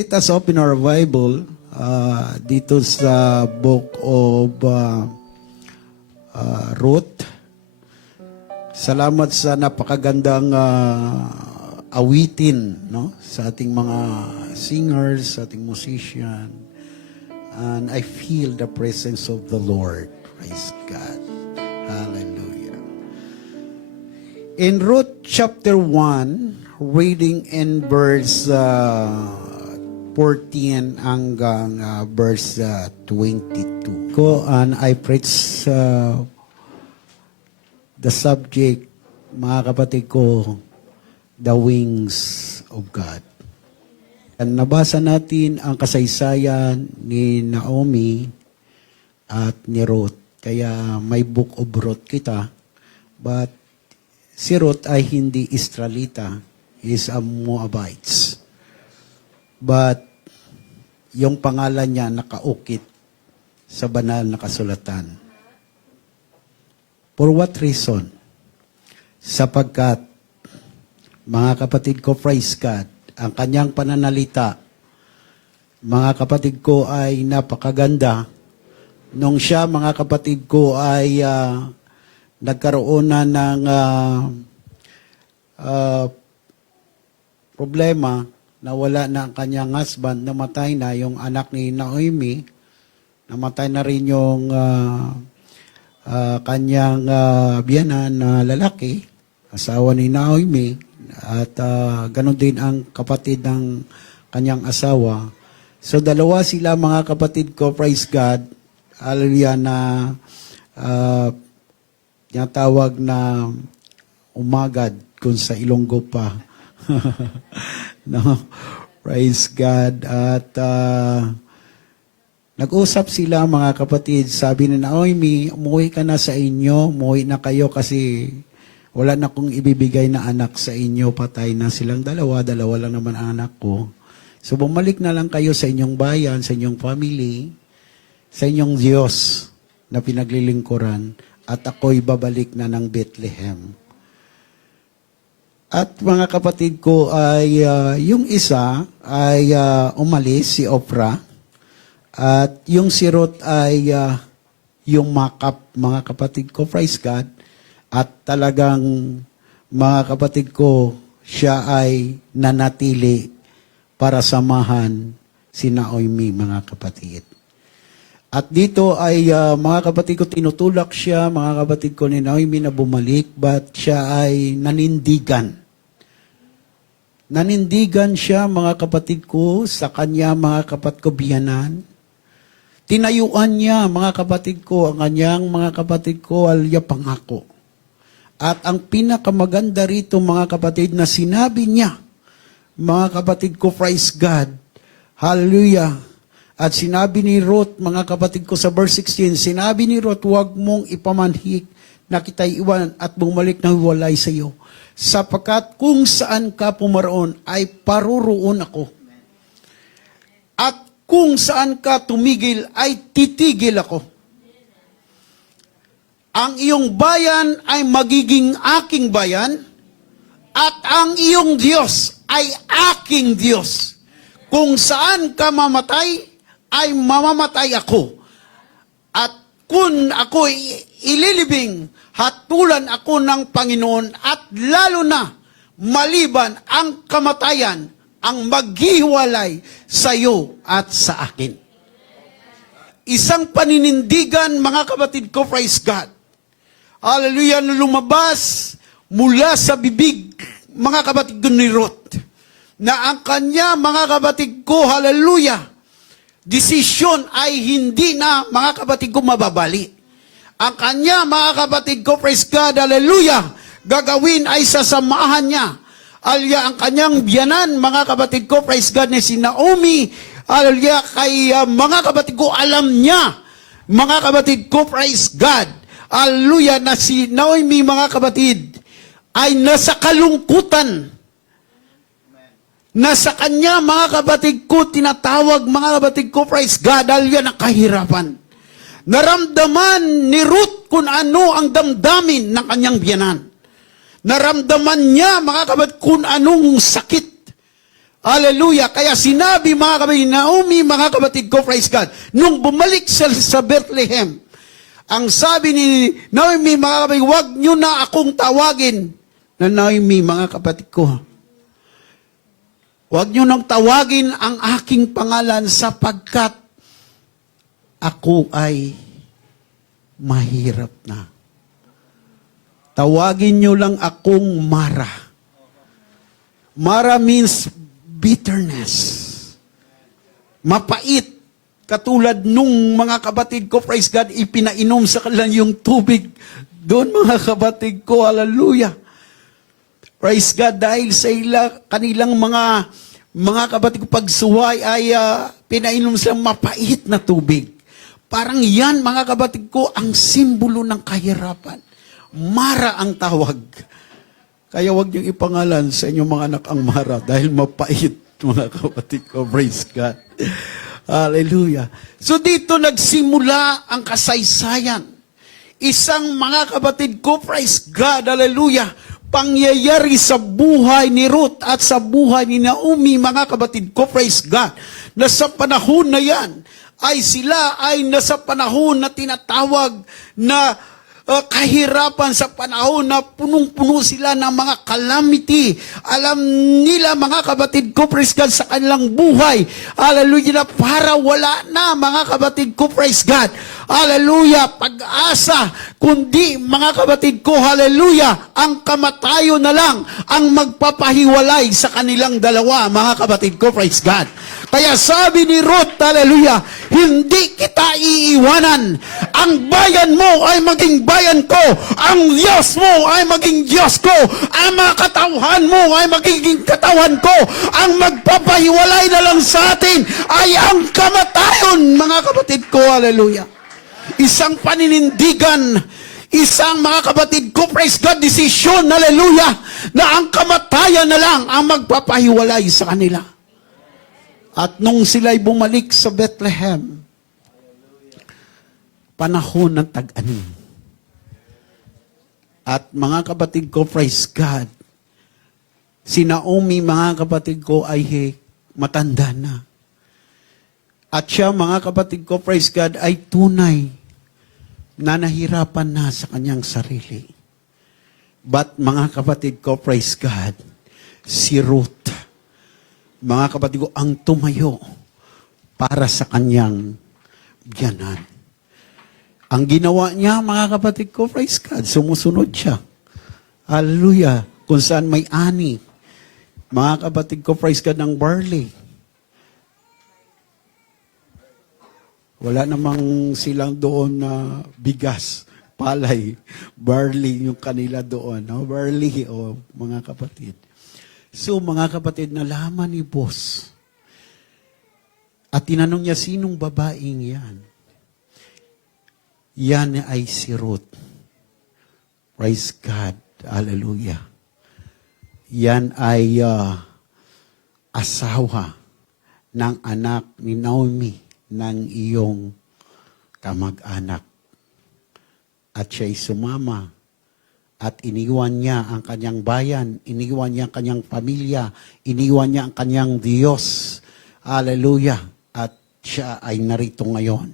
Let us open our Bible dito sa book of Ruth. Salamat sa napakagandang awitin, no? Sa ating mga singers, sa ating musician. And I feel the presence of the Lord. Praise God. Hallelujah. In Ruth chapter 1, reading in verse 14 hanggang verse 22. And I preach the subject, mga kapatid ko, the wings of God. And nabasa natin ang kasaysayan ni Naomi at ni Ruth. Kaya may book of Ruth kita. But si Ruth ay hindi Israelita. He is a Moabites. But yung pangalan niya nakaukit sa banal na kasulatan. For what reason? Sapagkat, mga kapatid ko, praise God, ang kanyang pananalita, mga kapatid ko, ay napakaganda. Nung siya, mga kapatid ko, ay nagkaroon na ng problema, nawala na ang kanyang husband, namatay na yung anak ni Naomi, namatay na rin yung kanyang biyanan na lalaki, asawa ni Naomi, at ganon din ang kapatid ng kanyang asawa. So dalawa sila, mga kapatid ko, praise God, hallelujah, na tinatawag na umagad kung sa Ilonggo pa. No? Praise God. At nag-usap sila, mga kapatid. Sabi ni Naomi, umuwi ka na sa inyo. Umuwi na kayo kasi wala na kong ibibigay na anak sa inyo. Patay na silang dalawa. Dalawa lang naman ang anak ko. So bumalik na lang kayo sa inyong bayan, sa inyong family, sa inyong Diyos na pinaglilingkuran. At ako'y babalik na ng Bethlehem. At mga kapatid ko ay yung isa ay umalis, si Oprah. At yung si Ruth ay yung makap, mga kapatid ko, praise God. At talagang, mga kapatid ko, siya ay nanatili para samahan si Naomi, mga kapatid. At dito ay, mga kapatid ko, tinutulak siya, mga kapatid ko ni Naomi na bumalik, but siya ay nanindigan. Nanindigan siya, mga kapatid ko, sa kanya, mga kapatid ko, biyanan. Tinayuan niya, mga kapatid ko, ang kanyang mga kapatid ko, alya pangako. At ang pinakamaganda rito, mga kapatid, na sinabi niya, mga kapatid ko, praise God, hallelujah. At sinabi ni Ruth, mga kapatid ko, sa verse 16, sinabi ni Ruth, huwag mong ipamanhik na kita'y iwan at bumalik na hiwalay sa iyo. Sapagkat kung saan ka pumaroon, ay paruroon ako. At kung saan ka tumigil, ay titigil ako. Ang iyong bayan ay magiging aking bayan, at ang iyong Diyos ay aking Diyos. Kung saan ka mamatay, ay mamamatay ako. At kung ako ililibing, hatulan ako ng Panginoon, at lalo na maliban ang kamatayan, ang maghiwalay sa iyo at sa akin. Isang paninindigan, mga kapatid ko, praise God. Hallelujah, na lumabas mula sa bibig, mga kapatid ko ni Ruth, na ang kanya, mga kapatid ko, hallelujah, desisyon ay hindi na, mga kapatid ko, mababali. Ang kanya, mga kapatid ko, praise God, hallelujah, gagawin ay sasamahan niya. Alya ang kanyang biyanan, mga kapatid ko, praise God, na si Naomi, alya kay mga kapatid ko, alam niya, mga kapatid ko, praise God, alya na si Naomi, mga kapatid, ay nasa kalungkutan. Nasa kanya, mga kapatid ko, tinatawag, mga kapatid ko, praise God, alya na kahirapan. Naramdaman ni Ruth kung ano ang damdamin ng kanyang biyanan. Naramdaman niya, mga kapatid, kung anong sakit Hallelujah. Kaya sinabi mga kapatid, Naomi, mga kapatid ko, praise God, nung bumalik siya sa Bethlehem, ang sabi ni Naomi, mga kapatid, huwag nyo na akong tawagin na Naomi, mga kapatid ko. Huwag nyo nang tawagin ang aking pangalan sapagkat ako ay mahirap na. Tawagin nyo lang akong Mara. Mara means bitterness. Mapait. Katulad nung mga kapatid ko, praise God, ipinainom sa kanila yung tubig. Doon mga kapatid ko, hallelujah. Praise God, dahil sa kanilang mga kapatid ko pagsuway ay pinainom sa mapait na tubig. Parang yan, mga kapatid ko, ang simbolo ng kahirapan. Mara ang tawag. Kaya wag niyong ipangalan sa inyong mga anak ang Mara dahil mapait, mga kapatid ko. Praise God. Hallelujah. So dito nagsimula ang kasaysayan. Isang mga kapatid ko, praise God, hallelujah, pangyayari sa buhay ni Ruth at sa buhay ni Naomi, mga kapatid ko, praise God, na sa panahon na yan, ay sila ay nasa panahon na tinatawag na kahirapan, sa panahon na punong-puno sila ng mga calamity. Alam nila, mga kapatid ko, praise God, sa kanilang buhay, hallelujah, na para wala na, mga kapatid ko, praise God, hallelujah, pag-asa, kundi, mga kapatid ko, hallelujah, ang kamatayo na lang ang magpapahiwalay sa kanilang dalawa, mga kapatid ko, praise God. Kaya sabi ni Ruth, hallelujah, hindi kita iiwanan. Ang bayan mo ay maging bayan ko. Ang Diyos mo ay maging Diyos ko. Ang mga katauhan mo ay magiging katawan ko. Ang magpapahiwalay na lang sa atin ay ang kamatayon, mga kapatid ko, hallelujah. Isang paninindigan, isang, mga kapatid ko, praise God, desisyon, hallelujah, na ang kamatayan na lang ang magpapahiwalay sa kanila. At nung sila'y bumalik sa Bethlehem, panahon ng tag-anim. At mga kapatid ko, praise God, si Naomi, mga kapatid ko, ay matanda na. At siya, mga kapatid ko, praise God, ay tunay na nahirapan na sa kanyang sarili. But mga kapatid ko, praise God, si Ruth, mga kapatid ko, ang tumayo para sa kanyang biyanan. Ang ginawa niya, mga kapatid ko, praise God, sumusunod siya. Hallelujah. Kung saan may ani. Mga kapatid ko, praise God, ng barley. Wala namang silang doon na bigas, palay, barley yung kanila doon. No? Barley, mga kapatid. So, mga kapatid, nalaman ni boss. At tinanong niya, sinong babaeng yan? Yan ay si Ruth. Praise God. Hallelujah. Yan ay asawa ng anak ni Naomi, ng iyong kamag-anak. At siya'y sumama. At iniwan niya ang kanyang bayan, iniwan niya ang kanyang pamilya, iniwan niya ang kanyang Diyos. Hallelujah. At siya ay narito ngayon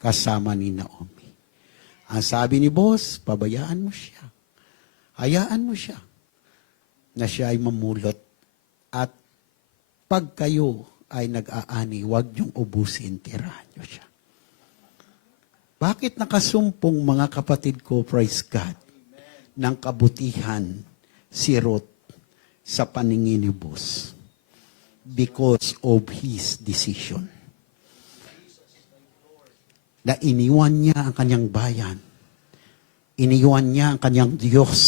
kasama ni Naomi. Ang sabi ni boss, pabayaan mo siya. Hayaan mo siya na siya ay mamulot. At pag kayo ay nag-aani, huwag niyong ubusin, tirahan niyo siya. Bakit nakasumpong, mga kapatid ko, praise God, ng kabutihan si Ruth sa paningin ni boss? Because of his decision. Na iniwan niya ang kanyang bayan. Iniwan niya ang kanyang Diyos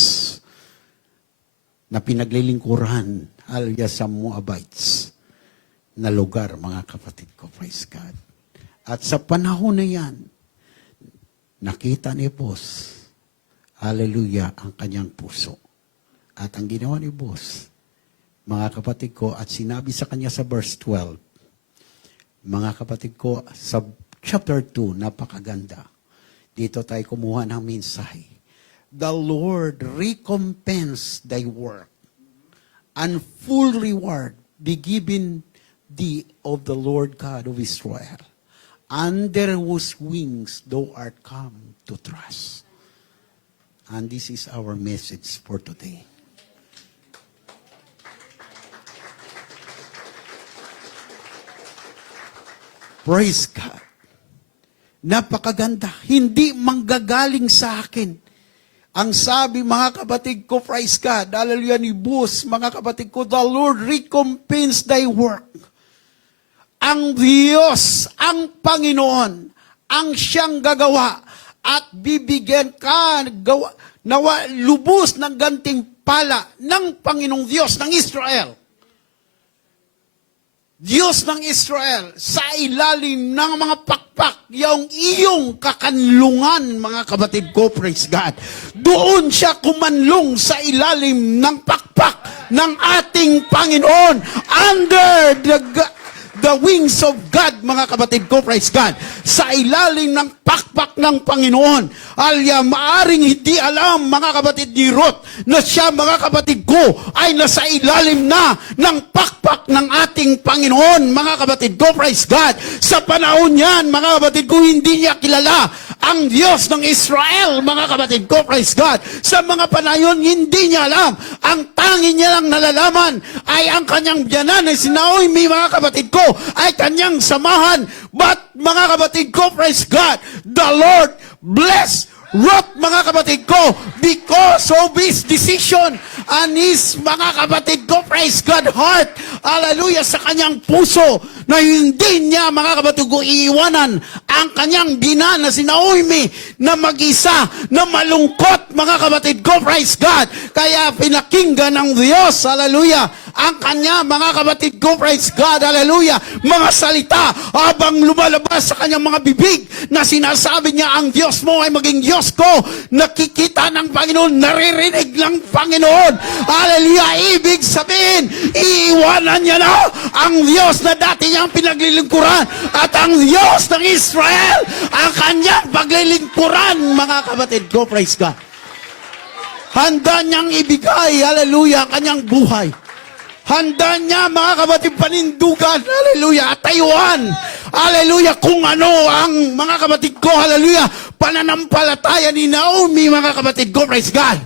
na pinaglilingkuran alya sa Moabites na lugar, mga kapatid ko, praise God. At sa panahon na yan, nakita ni boss, hallelujah, ang kanyang puso. At ang ginawa ni boss, mga kapatid ko, at sinabi sa kanya sa verse 12, mga kapatid ko, sa chapter 2, napakaganda. Dito tayo kumuha ng mensahe. The Lord recompense thy work, and full reward be given thee of the Lord God of Israel, under whose wings thou art come to trust. And this is our message for today. Praise God. Napakaganda. Hindi manggagaling sa akin. Ang sabi, mga kapatid ko, praise God, hallelujah ni Bus, mga kapatid ko, the Lord recompense thy work. Ang Diyos, ang Panginoon, ang siyang gagawa at bibigyan ka nawa lubos ng gantimpala ng Panginoong Diyos ng Israel. Diyos ng Israel, sa ilalim ng mga pakpak, yung iyong kakanlungan, mga kapatid ko, praise God. Doon siya kumanlong sa ilalim ng pakpak ng ating Panginoon, under the wings of God, mga kapatid ko, praise God. Sa ilalim ng pakpak ng Panginoon. Alya, maaring hindi alam, mga kapatid ni Ruth, na siya, mga kapatid ko, ay nasa ilalim na ng pakpak ng ating Panginoon, mga kapatid ko, praise God. Sa panahon yan, mga kapatid ko, hindi niya kilala ang Diyos ng Israel, mga kapatid ko, praise God. Sa mga panahon, hindi niya alam. Ang tangi niya lang nalalaman ay ang kanyang biyanan na si Naomi, mga kapatid ko, ay kanyang samahan. But, mga kapatid ko, praise God, the Lord bless Ruth, mga kapatid ko, because of his decision and his, mga kapatid ko, praise God, heart, hallelujah, sa kanyang puso, na hindi niya, mga kapatid ko, iiwanan ang kanyang binan na si Naomi, na mag-isa, na malungkot, mga kapatid ko, praise God. Kaya pinakinggan ng Diyos, hallelujah, ang kanya, mga kapatid ko, praise God, hallelujah, mga salita, habang lumalabas sa kanyang mga bibig, na sinasabi niya, ang Diyos mo ay maging Diyos ko, nakikita ng Panginoon, naririnig ng Panginoon, hallelujah, ibig sabihin, iiwanan niya na ang Diyos na dati niyang pinaglilingkuran, at ang Diyos ng Israel, ang kanyang paglilingkuran, mga kapatid ko, praise God. Handa niyang ibigay, hallelujah, kanyang buhay. Handa niya, mga kapatid, panindugan, hallelujah, at tayuan, hallelujah, kung ano ang, mga kapatid ko, hallelujah, pananampalataya ni Naomi, mga kapatid ko, praise God.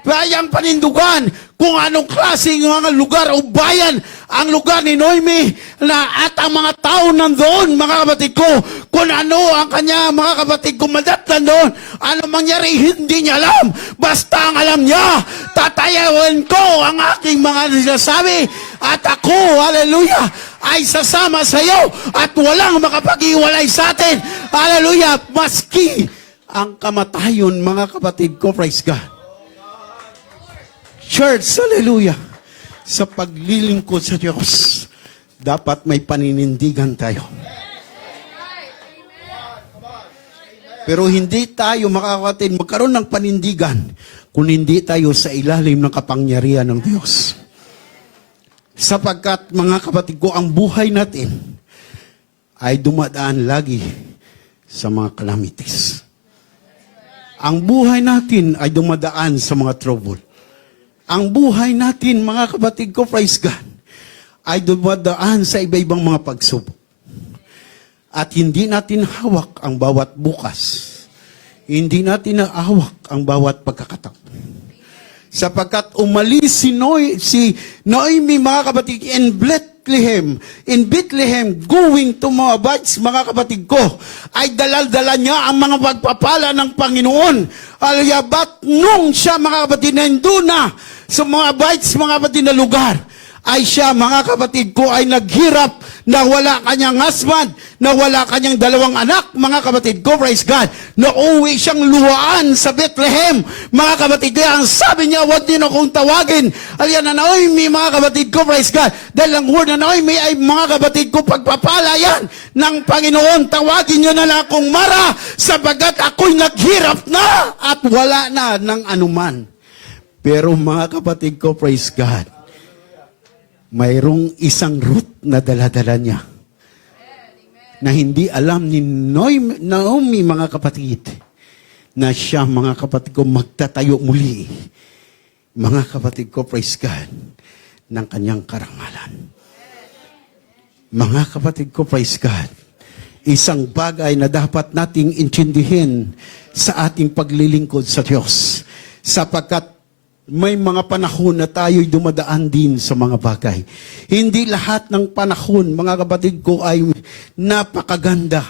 Bayang panindugan, kung anong klaseng mga lugar o bayan ang lugar ni Naomi, na at ang mga tao nandoon, mga kapatid ko, kung ano ang kanya, mga kapatid ko, madatlan doon, ano mangyari, hindi niya alam. Basta ang alam niya, tatayawan ko ang aking mga sinasabi, at ako, hallelujah, ay sasama sa iyo, at walang makapag-iwalay sa atin, hallelujah, maski ang kamatayon, mga kapatid ko, praise God. Church, hallelujah, sa paglilingkod sa Diyos, dapat may paninindigan tayo. Pero hindi tayo, mga kapatid, magkaroon ng panindigan kung hindi tayo sa ilalim ng kapangyarihan ng Diyos. Sapagkat, mga kapatid ko, ang buhay natin ay dumadaan lagi sa mga calamities. Ang buhay natin ay dumadaan sa mga trouble. Ang buhay natin, mga kapatid ko, praise God, ay dumadaan sa iba-ibang mga pagsubok. At hindi natin hawak ang bawat bukas. Hindi natin hawak ang bawat pagkakataon. Sapagkat umalis si Naomi, mga kapatid, in Bethlehem, going to Moabites, mga kapatid ko, ay dalal-dala niya ang mga pagpapala ng Panginoon. Hallelujah, but nung siya, mga kapatid, nandun na sa Moabites, mga kapatid, na lugar, ay siya, mga kapatid ko, ay naghirap na wala kanyang husband, na wala kanyang dalawang anak, mga kapatid ko, praise God, na uwi siyang luhaan sa Bethlehem, mga kapatid ko, ang sabi niya, wag din akong tawagin, alyan na Naomi, mga kapatid ko, praise God, dahil ang word na Naomi ay, mga kapatid ko, pagpapala yan ng Panginoon, tawagin niyo na lang akong Mara, sabagat ako'y naghirap na, at wala na ng anuman. Pero mga kapatid ko, praise God, mayroong isang Ruth na dala-dala niya na hindi alam ni Naomi, mga kapatid, na siya, mga kapatid ko, magtatayo muli, mga kapatid ko, praise God, ng kanyang karangalan. Mga kapatid ko, praise God, isang bagay na dapat nating intindihin sa ating paglilingkod sa Diyos. Sapagkat may mga panahon na tayo'y dumadaan din sa mga bagay. Hindi lahat ng panahon, mga kapatid ko, ay napakaganda.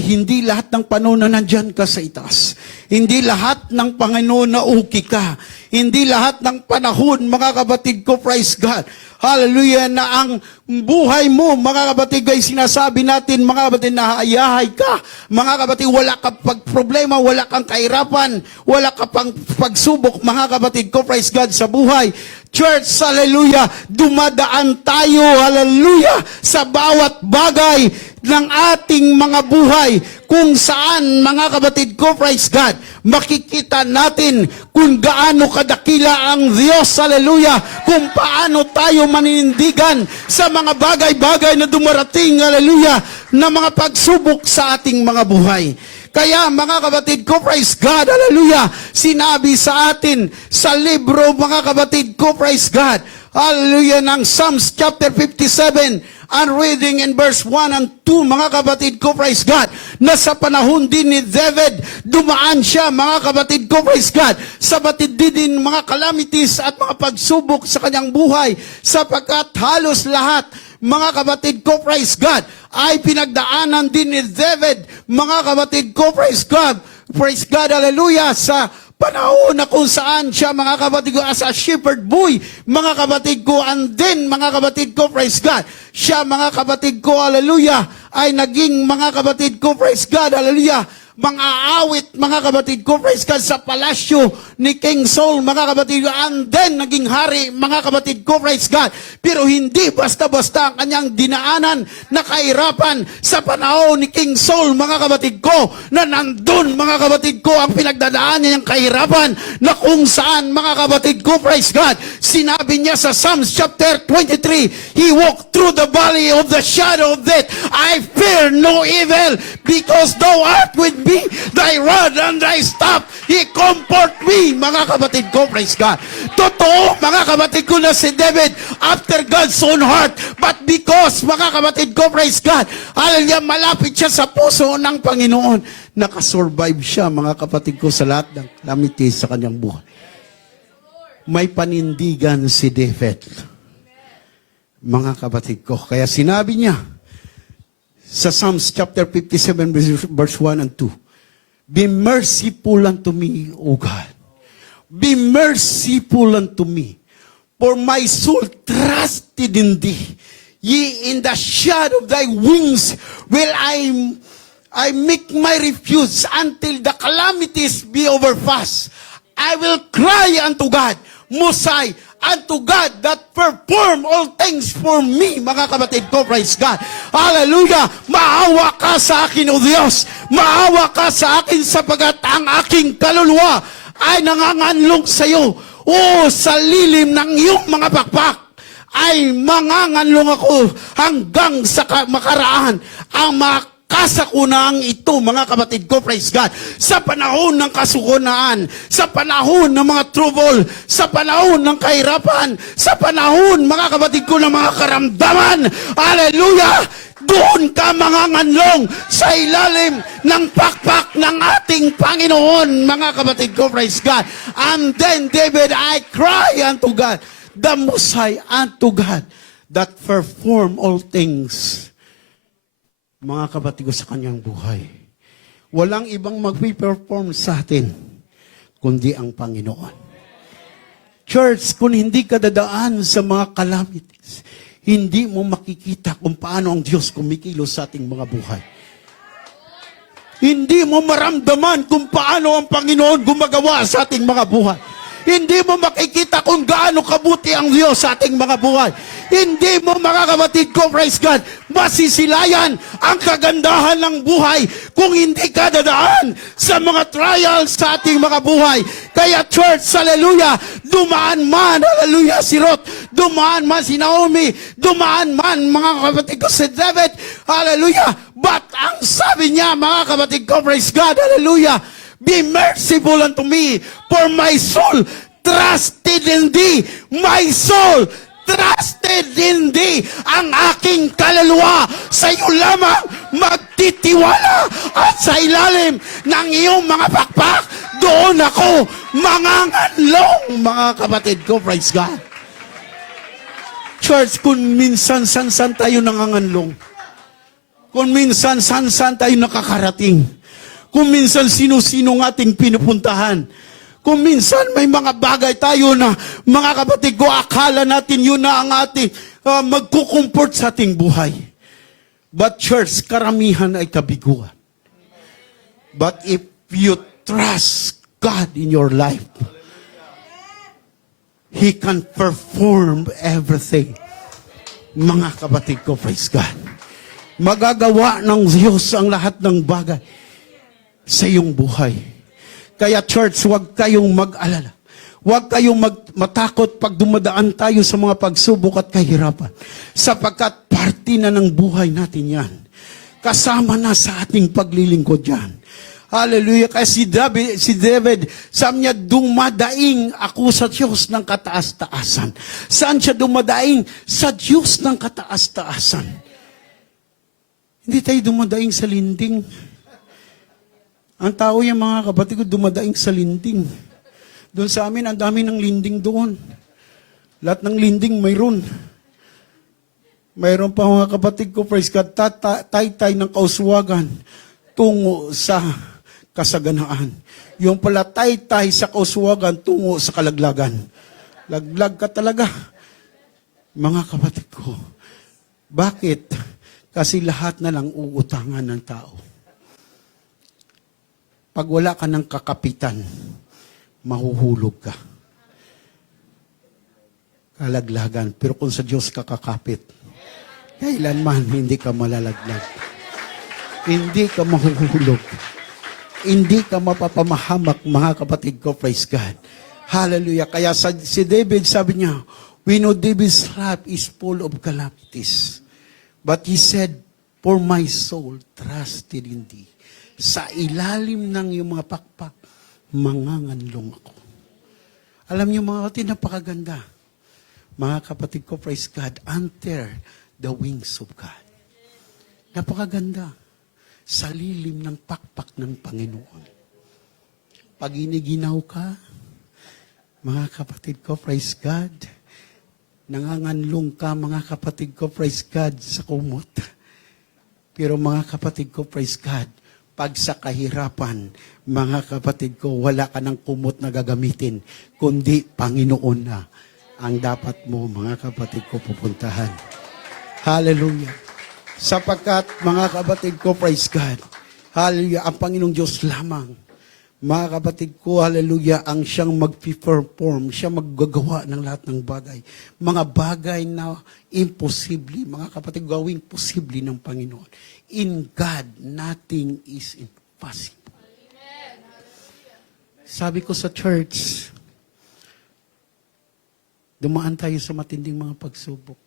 Hindi lahat ng panahon na nandyan ka sa itaas. Hindi lahat ng Panginoon na okay ka. Hindi lahat ng panahon, mga kapatid ko, praise God. Hallelujah, na ang buhay mo, mga kapatid, ay sinasabi natin, mga kapatid, na hayahay ka. Mga kapatid, wala ka problema, wala kang kahirapan, wala ka pang pagsubok, mga kapatid ko, praise God, sa buhay. Church, hallelujah, dumadaan tayo, hallelujah, sa bawat bagay ng ating mga buhay, kung saan, mga kapatid ko, praise God, makikita natin kung gaano kadakila ang Diyos, hallelujah, kung paano tayo maninindigan sa mga bagay-bagay na dumarating, hallelujah, na mga pagsubok sa ating mga buhay. Kaya mga kapatid ko, praise God, hallelujah, sinabi sa atin sa libro, mga kapatid ko, praise God, hallelujah, ng Psalms chapter 57, and reading in verse 1 and 2, mga kapatid ko, praise God, na sa panahon din ni David, dumaan siya, mga kapatid ko, praise God, sa batid din mga calamities at mga pagsubok sa kanyang buhay, sapagkat halos lahat, mga kapatid ko, praise God, ay pinagdaanan din ni David, mga kapatid ko, praise God, hallelujah, sa panahon na kung saan siya, mga kapatid ko, as a shepherd boy, mga kapatid ko, and then, mga kapatid ko, praise God, siya, mga kapatid ko, hallelujah, ay naging, mga kapatid ko, praise God, hallelujah, mga awit, mga kapatid ko, praise God, sa palasyo ni King Saul, mga kapatid ko, and then naging hari, mga kapatid ko, praise God. Pero hindi basta-basta ang kanyang dinaanan na kahirapan sa panahon ni King Saul, mga kapatid ko, na nandun, mga kapatid ko, ang pinagdadaan niya ng kahirapan, na kung saan, mga kapatid ko, praise God, sinabi niya sa Psalms chapter 23, He walked through the valley of the shadow of death. I fear no evil, because thou art with me. Thy rod and thy staff, He comfort me. Mga kapatid ko, praise God. Totoo, mga kapatid ko, na si David after God's own heart, but because, mga kapatid ko, praise God, hallelujah, malapit siya sa puso ng Panginoon, nakasurvive siya, mga kapatid ko, sa lahat ng calamities sa kanyang buhay. May panindigan si David, mga kapatid ko. Kaya sinabi niya sa Psalms chapter 57 verse 1 and 2, Be merciful unto me, O God. Be merciful unto me. For my soul trusted in thee. Ye in the shadow of thy wings will I make my refuge until the calamities be overpassed. I will cry unto God, Most High, unto God that perform all things for me. Mga kapatid ko, praise God. Hallelujah! Maawa ka sa akin, O Diyos. Maawa ka sa akin sapagat ang aking kaluluwa ay nanganganlong sa iyo. O sa lilim ng iyong mga pakpak ay manganganlong ako hanggang sa makaraan. Ang kasakunang ito, mga kapatid ko, praise God, sa panahon ng kasukunaan, sa panahon ng mga trouble, sa panahon ng kahirapan, sa panahon, mga kapatid ko, ng mga karamdaman, hallelujah, doon ka manganganlong sa ilalim ng pakpak ng ating Panginoon, mga kapatid ko, praise God. And then David, I cry unto God, the Most High, unto God, that perform all things. Mga kapatid ko, sa kanyang buhay, walang ibang magpiperform sa atin, kundi ang Panginoon. Church, kung hindi ka dadaan sa mga calamities, hindi mo makikita kung paano ang Diyos kumikilos sa ating mga buhay. Hindi mo maramdaman kung paano ang Panginoon gumagawa sa ating mga buhay. Hindi mo makikita kung gaano kabuti ang Diyos sa ating mga buhay. Hindi mo, mga kapatid ko, praise God, masisilayan ang kagandahan ng buhay kung hindi ka dadaan sa mga trials sa ating mga buhay. Kaya church, hallelujah, dumaan man, hallelujah, si Ruth, dumaan man si Naomi, dumaan man, mga kapatid ko, si David, hallelujah, but ang sabi niya, mga kapatid ko, praise God, hallelujah, be merciful unto me, for my soul trusted in thee. My soul trusted hindi ang aking kaluluwa. Sa iyo lamang magtitiwala at sa ilalim ng iyong mga pakpak, doon ako manganganlong, mga kapatid ko. Praise God. Church, kung minsan san tayo nanganganlong, kung minsan san tayo nakakarating, kung minsan sino-sino ng ating pinupuntahan, kung minsan may mga bagay tayo na, mga kapatid ko, akala natin yun na ang ating magkukumport sa ating buhay. But church, karamihan ay kabiguan. But if you trust God in your life, He can perform everything. Mga kapatid ko, praise God. Magagawa ng Diyos ang lahat ng bagay sa iyong buhay. Kaya church, huwag kayong mag-alala. Huwag kayong matakot pag dumadaan tayo sa mga pagsubok at kahirapan. Sapagkat parte na ng buhay natin yan. Kasama na sa ating paglilingkod yan. Hallelujah. Kaya si David, sabi niya, dumadaing ako sa Diyos ng kataas-taasan. Saan siya dumadaing? Sa Diyos ng kataas-taasan. Hindi tayo dumadaing sa linding. Ang tao yung mga kapatid ko, dumadaing sa linding. Doon sa amin, ang dami ng linding doon. Lahat ng linding mayroon. Mayroon pa mga kapatid ko, praise God, tay-tay ng kauswagan tungo sa kasaganaan. Yung pala tay-tay sa kauswagan tungo sa kalaglagan. Laglag ka talaga. Mga kapatid ko, bakit? Kasi lahat na lang uutangan ng tao. Pag wala ka ng kakapitan, mahuhulog ka. Kalaglagan. Pero kung sa Diyos ka kakapit, kailanman hindi ka malalaglag. Hindi ka mahuhulog. Hindi ka mapapamahamak, mga kapatid ko, praise God. Hallelujah. Kaya si David, sabi niya, we know David's life is full of calamities. But he said, for my soul trusted in thee. Sa ilalim ng iyong mga pakpak, manganganlong ako. Alam niyo mga kapatid, napakaganda. Mga kapatid ko, praise God, under the wings of God. Napakaganda. Sa lilim ng pakpak ng Panginoon. Pag iniginaw ka, mga kapatid ko, praise God, nanganganlong ka, mga kapatid ko, praise God, sa kumot. Pero mga kapatid ko, praise God, pag sa kahirapan, mga kapatid ko, wala ka ng kumot na gagamitin, kundi Panginoon na ang dapat mo, mga kapatid ko, pupuntahan. Hallelujah. Sapagkat, mga kapatid ko, praise God, hallelujah, ang Panginoong Diyos lamang, mga kapatid ko, hallelujah, ang siyang mag-perform, siya maggagawa ng lahat ng bagay. Mga bagay na imposible, mga kapatid, gawing posible ng Panginoon. In God, nothing is impossible. Sabi ko sa church, dumaan tayo sa matinding mga pagsubok.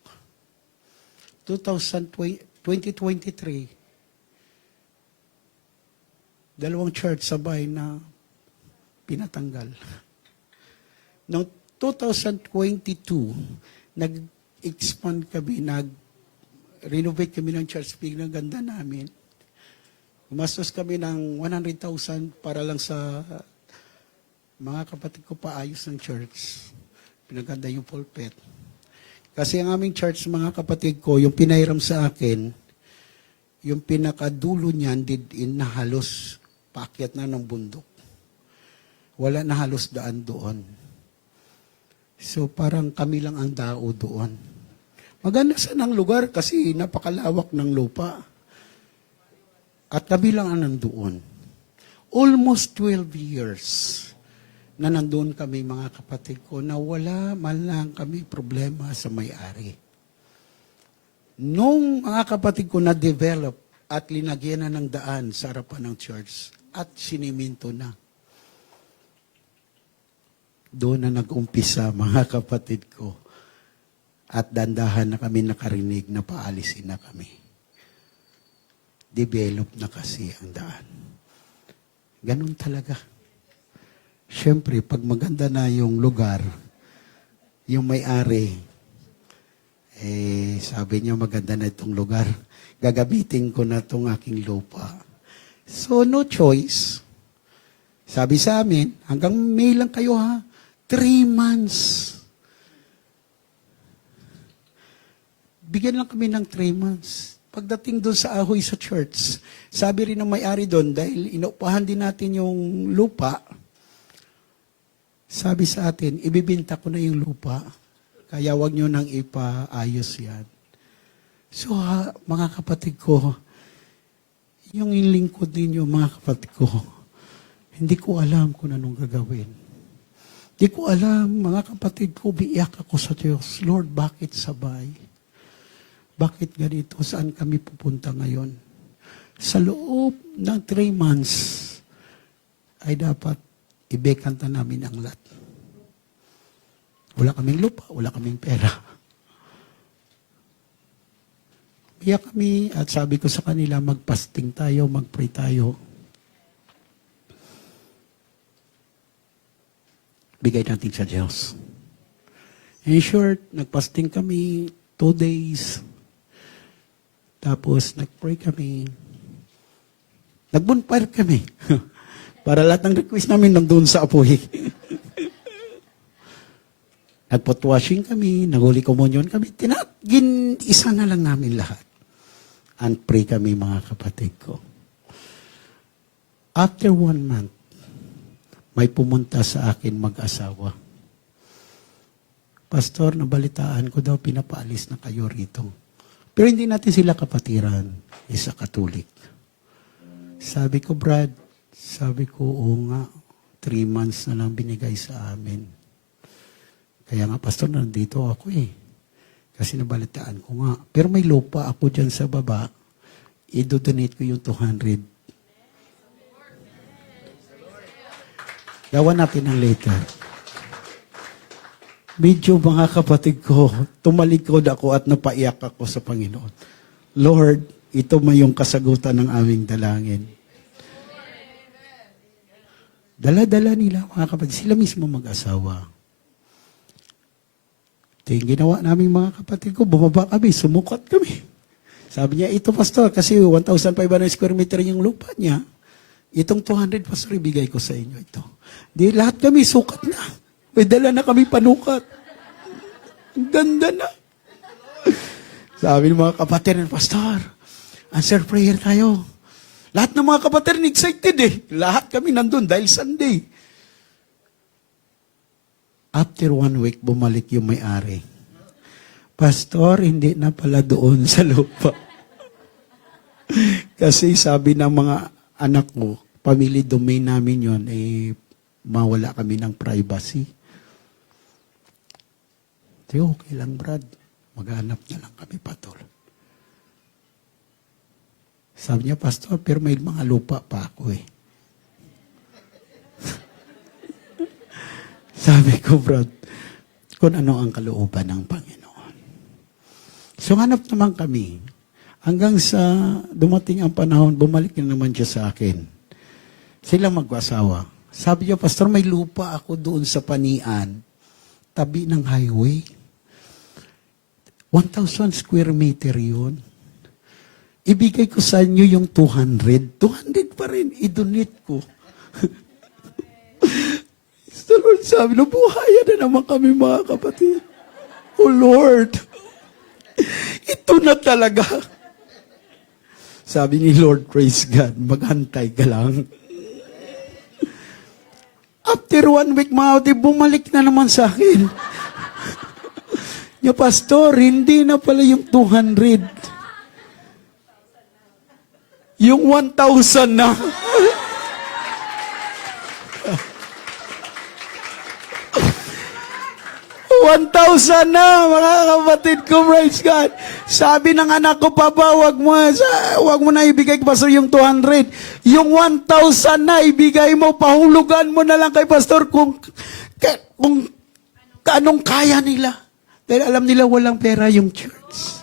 2023, dalawang church sabay na pinatanggal. Noong 2022, nag-expand kami, nag-renovate kami ng church, biglang ganda namin. Gumastos kami ng 100,000 para lang sa mga kapatid ko paayos ng church. Pinaganda yung pulpit. Kasi ang aming church, mga kapatid ko, yung pinahiram sa akin, yung pinakadulo niyan, na halos paakyat na ng bundok. Wala na halos daan doon. So parang kami lang ang tao doon. Maganda sa ng lugar kasi napakalawak ng lupa. At kami lang ang nandoon. Almost 12 years na nandoon kami, mga kapatid ko, na wala man lang kami problema sa may-ari. Nung mga kapatid ko na-develop at linagyan na ng daan sa harapan ng church at siniminto na, doon na nag-umpisa, mga kapatid ko, at dandahan na kami nakarinig na paalisin na kami. Develop na kasi ang daan. Ganun talaga. Siyempre, pag maganda na yung lugar, yung may-ari, Sabi niya, maganda na itong lugar. Gagamitin ko na itong aking lupa. So, no choice. Sabi sa amin, hanggang May lang kayo ha. 3 months. Bigyan lang kami ng 3 months. Pagdating doon sa Ahoy sa church, sabi rin ng may-ari doon, dahil inuupahan din natin yung lupa, sabi sa atin, ibibinta ko na yung lupa. Kaya wag nyo nang ipaayos yan. So, mga kapatid ko, yung lingkod ninyo, mga kapatid ko, hindi ko alam kung anong gagawin. Hindi ko alam, mga kapatid ko, biiyak ako sa Diyos. Lord, bakit sabay? Bakit ganito? Saan kami pupunta ngayon? Sa loob ng 3 months, ay dapat ibekanta namin ang lot. Wala kaming lupa, wala kaming pera. Biyak kami at sabi ko sa kanila, magpasting tayo, magpray tayo. Bigay natin sa Diyos. In short, nagpasting kami 2 days. Tapos nagpray kami. Nagbonfire kami. Para lahat ng request namin nandun sa apoy. Nagpot-washing kami, nag-Holy Communion kami. Isa na lang namin lahat. And pray kami, mga kapatid ko. After 1 month, may pumunta sa akin mag-asawa. Pastor, nabalitaan ko daw, pinapaalis na kayo rito. Pero hindi natin sila kapatiran. Isa Katolik. Sabi ko, Brad, oo nga, 3 months na lang binigay sa amin. Kaya nga, Pastor, nandito ako Kasi nabalitaan ko nga. Pero may lupa ako dyan sa baba. I-donate ko yung 200. Gawa natin ang later. Medyo, mga kapatid ko, tumalikod ako at napaiyak ako sa Panginoon. Lord, ito may yung kasagutan ng aming dalangin. Dala-dala nila, mga kapatid. Sila mismo mag-asawa. Ito yung ginawa namin, mga kapatid ko. Bumaba kami, sumukat kami. Sabi niya, ito Pastor, kasi 1,500 square meter yung lupa niya. Itong 200, Pastor, ibigay ko sa inyo ito. Di lahat kami sukat na. May dala na kami panukat. Ang ganda na. Sabi ng mga kapatid, Pastor, answer prayer tayo. Lahat ng mga kapatid excited Lahat kami nandun dahil Sunday. After 1 week, bumalik yung may-ari. Pastor, hindi na pala doon sa lupa. Kasi sabi ng mga anak ko, family domain namin yon, mawala kami ng privacy. Okay lang, Brad. Maghanap na lang kami patol. Sabi niya, Pastor, pero may mga lupa pa ako Sabi ko, Brad, kung ano ang kalooban ng Panginoon. So, hanap naman kami. Hanggang sa dumating ang panahon, bumalik na naman siya sa akin. Sila mag-asawa. Sabi niya, Pastor, may lupa ako doon sa Panian, tabi ng highway. 1,000 square meter yun. Ibigay ko sa inyo yung 200. 200 pa rin, i-donate ko. So Lord, sabi, buhayan na naman kami, mga kapatid. Oh Lord, ito na talaga. Sabi ni Lord, praise God, maghantay ka lang. After 1 week, mga kapatid, bumalik na naman sa akin. Yung Pastor, hindi na pala yung 200. Yung 1,000 na. 1,000 na, mga kapatid ko, praise God. Sabi ng anak ko, Papa, wag mo na ibigay kay Pastor yung 200. Yung 1,000 na, ibigay mo, pahulugan mo na lang kay Pastor kung anong kaya nila. Dahil alam nila walang pera yung church.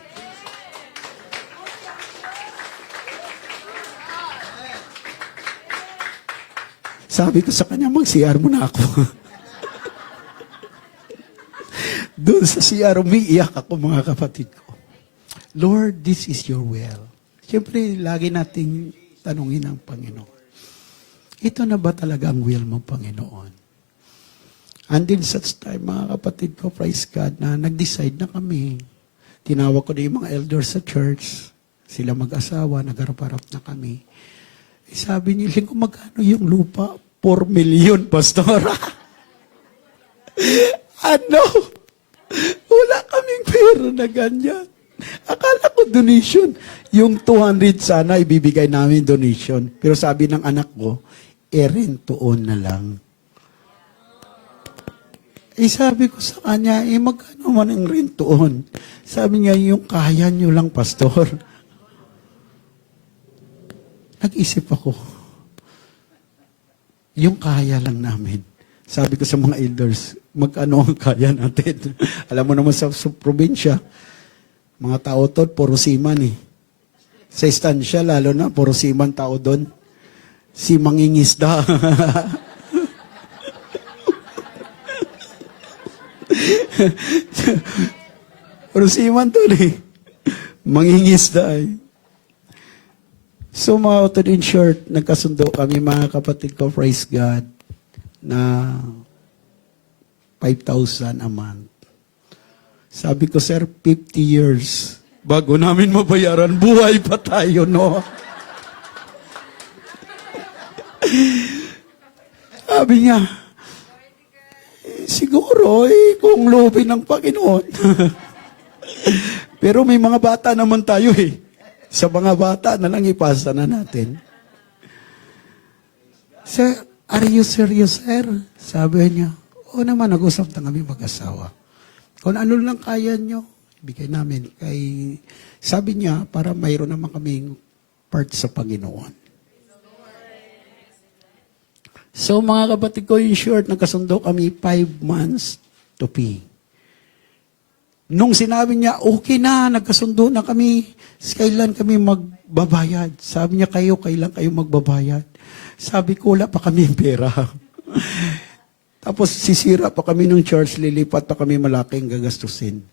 Sabi ko sa kanya, mag-CR mo na ako. Doon sa CR, umiiyak ako mga kapatid ko. Lord, this is your will. Siyempre, lagi nating tanungin ang Panginoon. Ito na ba talaga ang will mo, Panginoon? And in such time, mga kapatid ko, praise God, na nag-decide na kami. Tinawag ko na yung mga elders sa church. Sila mag-asawa, nagharap-harap na kami. Sabi niya, kung magkano yung lupa? 4 million, Pastor. Ano? Wala kaming pera na ganyan. Akala ko donation. Yung 200 sana ibibigay namin donation. Pero sabi ng anak ko, rent to own na lang. Sabi ko sa kanya, magkano man ang rent to own? Sabi niya, yung kaya nyo lang, Pastor. Nag-isip ako, yung kaya lang namin. Sabi ko sa mga elders, magkano ang kaya natin? Alam mo naman sa probinsya, mga tao to, puro siman eh. Sa istansya, lalo na, puro siman tao doon. Si mangingisda. Puro siman to eh. Mangingisda eh. So mga to in short, nagkasundo kami mga kapatid ko, praise God, na 5,000 a month. Sabi ko, sir, 50 years. Bago namin mabayaran, buhay pa tayo, no? Sabi niya, siguro, kung loobin ng Panginoon. Pero may mga bata naman tayo eh. Sa mga bata na lang ipasa na natin. Sir, are you serious, sir? Sabi niya, oo naman, nag-usap na kami mag-asawa. Kung ano lang kaya nyo, ibigay namin. Sabi niya, para mayroon naman kaming part sa Panginoon. So mga kapatid ko, in short, nagkasundo kami 5 months to pay. Nung sinabi niya, okay na, nagkasundo na kami, kailan kami magbabayad? Sabi niya, kailan kayo magbabayad? Sabi ko, wala pa kami pera. Tapos sisira pa kami ng church, lilipat pa kami malaking gagastusin.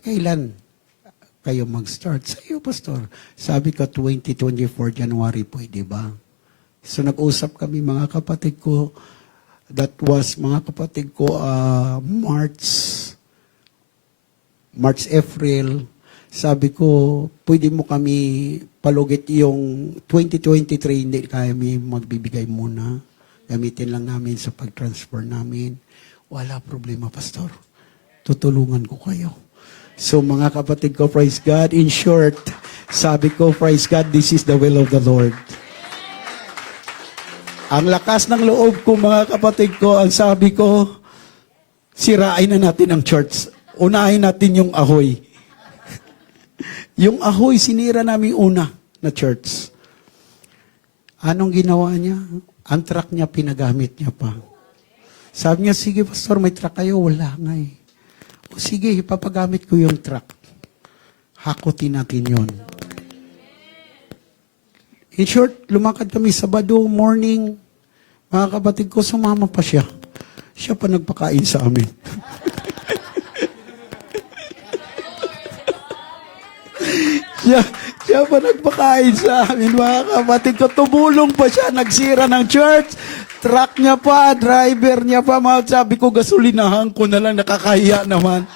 Kailan kayo mag-start? Sa iyo, Pastor. Sabi ko, 2024 January, pwede ba? So nag-usap kami mga kapatid ko. That was mga kapatid ko, March, April. Sabi ko, pwede mo kami palugit yung 2023, hindi kami magbibigay muna. Gamitin lang namin sa pag-transfer namin. Wala problema, Pastor. Tutulungan ko kayo. So mga kapatid ko, praise God. In short, sabi ko, praise God, this is the will of the Lord. Ang lakas ng loob ko, mga kapatid ko, ang sabi ko, sirain na natin ang church. Unahin natin yung ahoy. Yung ahoy, sinira namin una na church. Anong ginawa niya? Ang truck niya, pinagamit niya pa. Sabi niya, sige Pastor, may truck kayo? Wala nga eh. O sige, ipapagamit ko yung truck. Hakutin natin yon. In short, lumakad kami Sabado morning. Mga kapatid ko, sumama pa siya. Siya pa nagpakain sa amin. Siya pa nagpakain sa amin, mga kapatid ko. Tumulong pa siya, nagsira ng church. Truck niya pa, driver niya pa. Sabi ko, gasolinahan ko na lang, nakakahiya naman.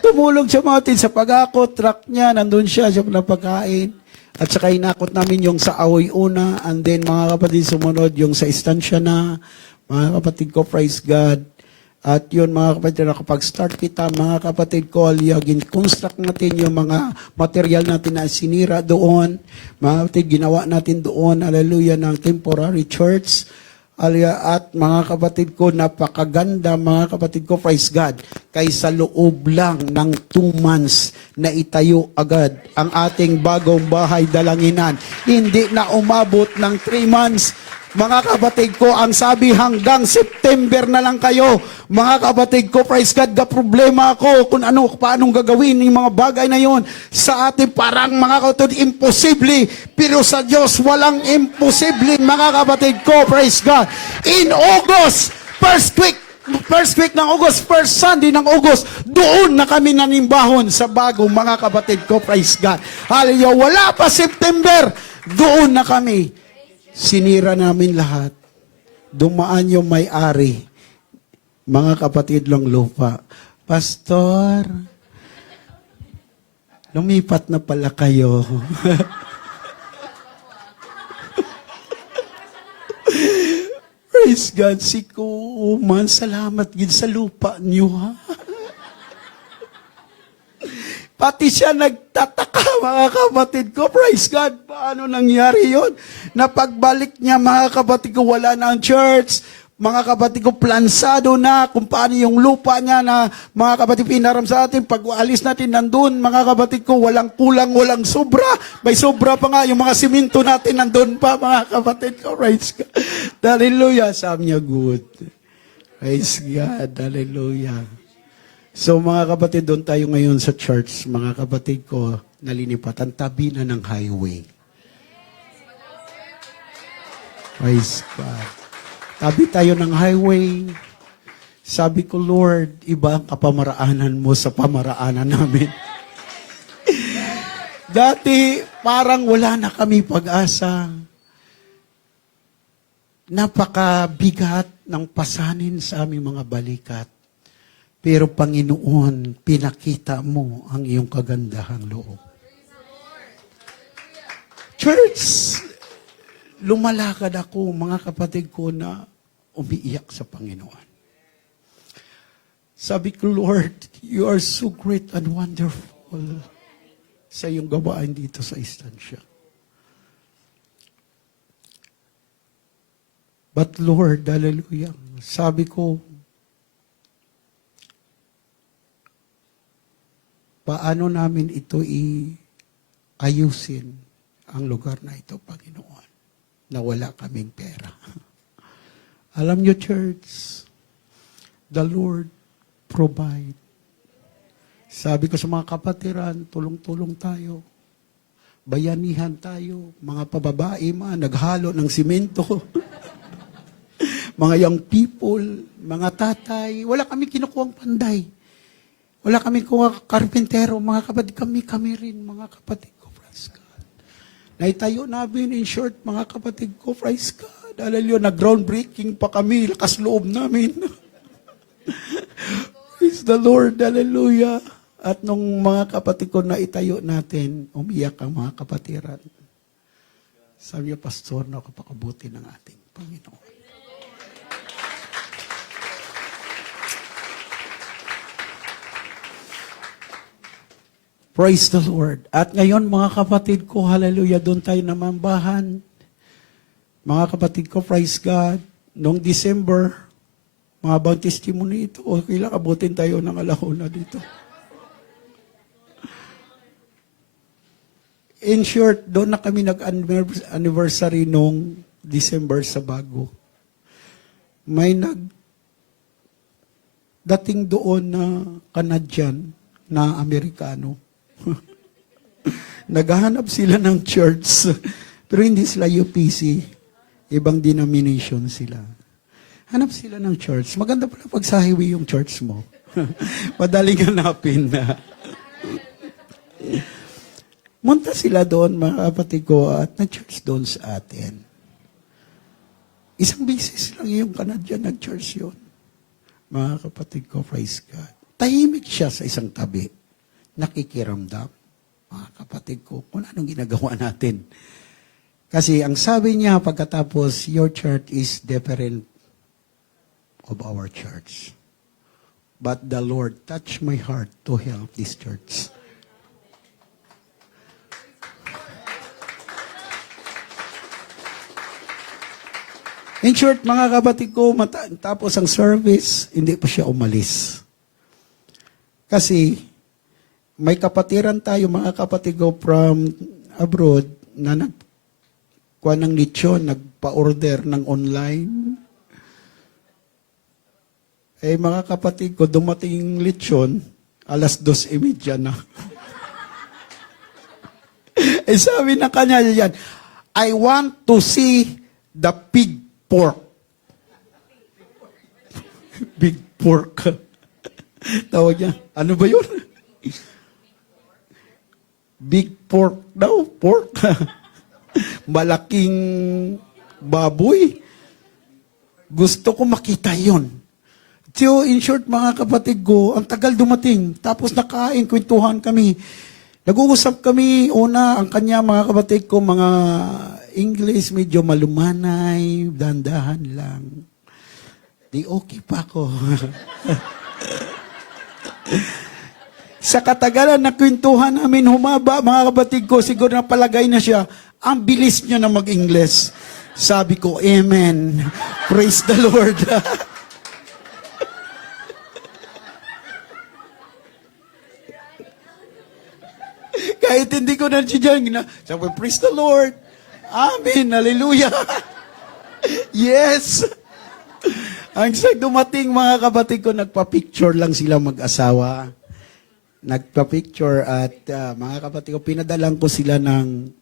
Tumulong siya mga sa pag-akot, truck niya, nandun siya pa napakain. At saka inakot namin yung sa Aoy una, and then mga kapatid sumunod, yung sa istansya na, mga kapatid ko, praise God. At yun mga kapatid, nakapag-start kita, mga kapatid ko, construct natin yung mga material natin na sinira doon. Mga kapatid, ginawa natin doon, hallelujah, ng temporary church. At mga kapatid ko, napakaganda, mga kapatid ko, praise God, kaysa loob lang ng 2 months na itayo agad ang ating bagong bahay dalanginan. Hindi na umabot ng 3 months. Mga kapatid ko, ang sabi hanggang September na lang kayo. Mga kapatid ko, praise God, problema ako kung paanong gagawin yung mga bagay na yon. Sa atin parang mga kapatid, imposible. Pero sa Diyos, walang imposible. Mga kapatid ko, praise God. In August, first week, first week ng August, first Sunday ng August, doon na kami nanimbahon sa bagong mga kapatid ko, praise God. Hallelujah, wala pa September, doon na kami. Sinira namin lahat. Dumaan yung may-ari. Mga kapatid lang lupa. Pastor, lumipat na pala kayo. Praise God, si Kuman, salamat gid sa lupa niyo, ha? Pati siya nagtataka, mga kapatid ko. Praise God, paano nangyari yon? Napagbalik niya, mga kapatid ko, wala na ang church. Mga kapatid ko, plansado na kung paano yung lupa niya na, mga kapatid, pinaram sa atin. Pag alis natin nandun, mga kapatid ko, walang kulang, walang sobra. May sobra pa nga, yung mga siminto natin nandun pa, mga kapatid ko. Praise God. Hallelujah. Sabi niya, good. Praise God. Hallelujah. So mga kapatid, doon tayo ngayon sa church. Mga kapatid ko, nalilipatan, tabi na ng highway. Praise God. Tabi tayo ng highway. Sabi ko, Lord, iba ang kapamaraanan mo sa pamaraanan namin. Dati, parang wala na kami pag-asa. Napakabigat ng pasanin sa aming mga balikat. Pero Panginoon, pinakita mo ang iyong kagandahang loob. Church, lumalakad ako, mga kapatid ko, na umiiyak sa Panginoon. Sabi ko, Lord, you are so great and wonderful sa iyong gawain dito sa istansya. But Lord, hallelujah, sabi ko, paano namin ito ayusin ang lugar na ito, Panginoon, na wala kaming pera. Alam niyo, church, the Lord provide. Sabi ko sa mga kapatiran, tulong-tulong tayo. Bayanihan tayo. Mga pababae naghalo ng simento. Mga young people, mga tatay, wala kami kinukuhang panday. Wala kami kuha karpentero, mga kapatid, kami rin, mga kapatid ko, praise God. Naitayo namin, in short, mga kapatid ko, praise God. Hallelujah, nag-groundbreaking pa kami, lakas loob namin. Praise the Lord, hallelujah. At nung mga kapatid ko na itayo natin, umiyak ang mga kapatiran. Sabi niya, Pastor, nakapakabuti ng ating Panginoon. Praise the Lord. At ngayon, mga kapatid ko, hallelujah, doon tayo namambahan. Mga kapatid ko, praise God. Noong December, mga bang testimony ito, okay lang, abutin tayo ng alahona dito. In short, doon na kami nag-anniversary noong December sa Bago. May dating doon na Canadian na Amerikano. Naghahanap sila ng church, pero hindi sila UPC, ibang denomination sila. Hanap sila ng church. Maganda pala pag sa highway yung church mo. Madaling hanapin na. Munta sila doon, mga kapatid ko, at na-church doon sa atin. Isang beses lang yung Canadian nag-church yun. Mga kapatid ko, praise God. Tahimik siya sa isang tabi. Nakikiramdam, mga kapatid ko, kung anong ginagawa natin. Kasi ang sabi niya pagkatapos, your church is different of our church. But the Lord touched my heart to help this church. In short, mga kapatid ko, tapos ang service, hindi pa siya umalis. Kasi, may kapatiran tayo, mga kapatid ko from abroad, na nagkuha ng lechon, nagpa-order ng online. Eh, mga kapatid ko, dumating yung lechon, 2:30 na. Eh, sabi na kanya yan, I want to see the pig pork. Big pork. Tawag niya, ano ba yun? Big pork daw, pork. Malaking baboy. Gusto ko makita yon. So, in short, mga kapatid ko, ang tagal dumating. Tapos nakain, kwentuhan kami. Nag-uusap kami, una, ang kanya, mga kapatid ko, mga English, medyo malumanay, dandahan lang. Di okay pa ako. Sa katagalan na kwentuhan namin, humaba, mga kapatid ko, siguro na palagay na siya, ang bilis niya na mag-English. Sabi ko, Amen. Praise the Lord. Kahit hindi ko na siya sabi, praise the Lord. Amen. Hallelujah. Yes. Ang sa dumating, mga kapatid ko, nagpa-picture lang sila mag-asawa. Nagpa-picture at mga kapatid ko, pinadalang ko sila ng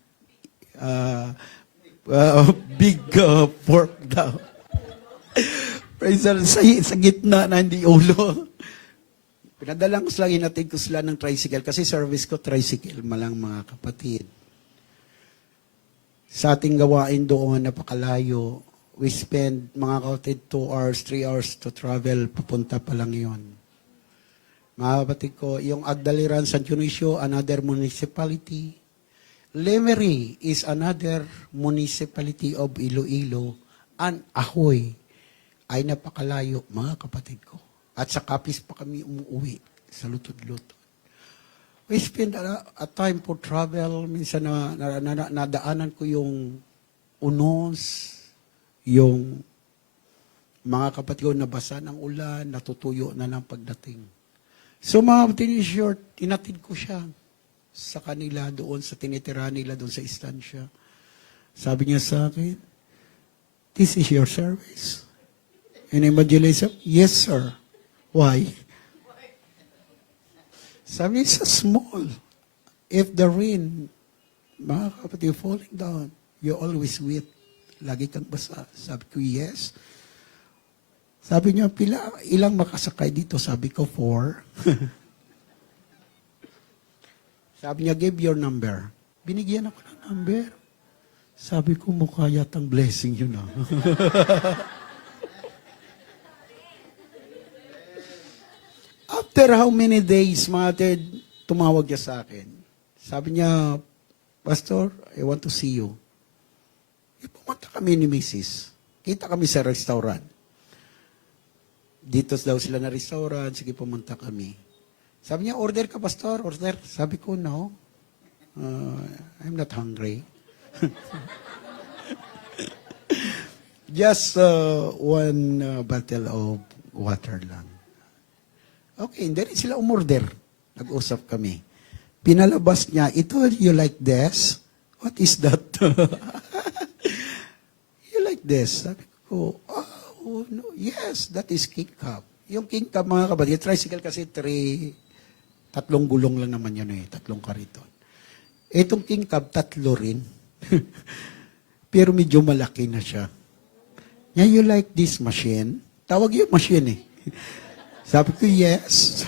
big pork daw. Praise the Lord. Sa gitna na hindi ulo. Pinadalang ko sila, hinatid ko sila ng tricycle kasi service ko tricycle malang mga kapatid. Sa ating gawain doon, napakalayo. We spend mga kapatid 2 hours, 3 hours to travel, papunta pa lang yon. Mga kapatid ko, yung Agdaliran, San Dionisio, another municipality. Lemery is another municipality of Iloilo. And Ahoy ay napakalayo, mga kapatid ko. At sa Capiz pa kami umuwi sa lutod-lutod. We spend a time for travel. Minsan nadaanan ko yung Unos, yung mga kapatid ko nabasa ng ulan, natutuyo na ng pagdating. So mga kapatid, in short, inatid ko siya sa kanila doon, sa tinitira nila doon sa istansya. Sabi niya sa akin, this is your service. And imagine, yes sir. Why? Sabi niya, it's small. If the rain, mga kapatid, falling down, you're always wet. Lagi kang basa. Sabi ko, yes. Sabi niya, ilang makasakay dito? Sabi ko, 4. Sabi niya, give your number. Binigyan ako ng number. Sabi ko, mukha yatang blessing yun ah. After how many days, mga tumawag niya sa akin. Sabi niya, Pastor, I want to see you. Pumunta kami ni Mrs. Kita kami sa restaurant. Dito daw sila na restaurant, sige pumunta kami. Sabi niya, order ka, Pastor? Order. Sabi ko, no. I'm not hungry. Just one bottle of water lang. Okay, hindi rin sila umorder. Nag-usap kami. Pinalabas niya, ito, you like this? What is that? You like this? Sabi ko, oh, no. Yes, that is king cup. Yung king cup, mga kapatid, tricycle kasi 3 gulong lang naman yun 3 kariton. Itong king cup, 3 rin. Pero medyo malaki na siya. Yeah, you like this machine? Tawag yung machine Sabi ko, yes.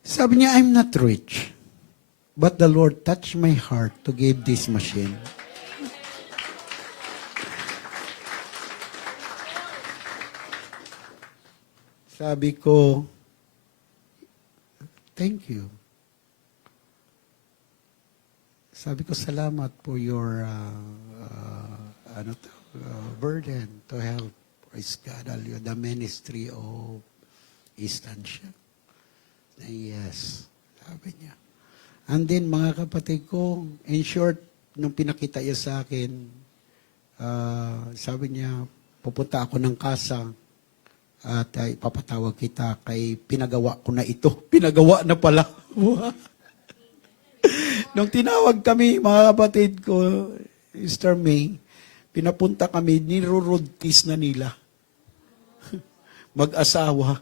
Sabi niya, I'm not rich. But the Lord touched my heart to give this machine. Sabi ko, thank you. Sabi ko, salamat for your burden to help, praise God, the ministry of Istansya. Yes, sabi niya. And then, mga kapatid ko, in short, nung pinakita niya sa akin, sabi niya, pupunta ako ng kasa at ipapatawag kita kay pinagawa ko na ito. Pinagawa na pala. Nung tinawag kami, mga kapatid ko, Mr. May, pinapunta kami, nirurudtis na nila. Mag-asawa.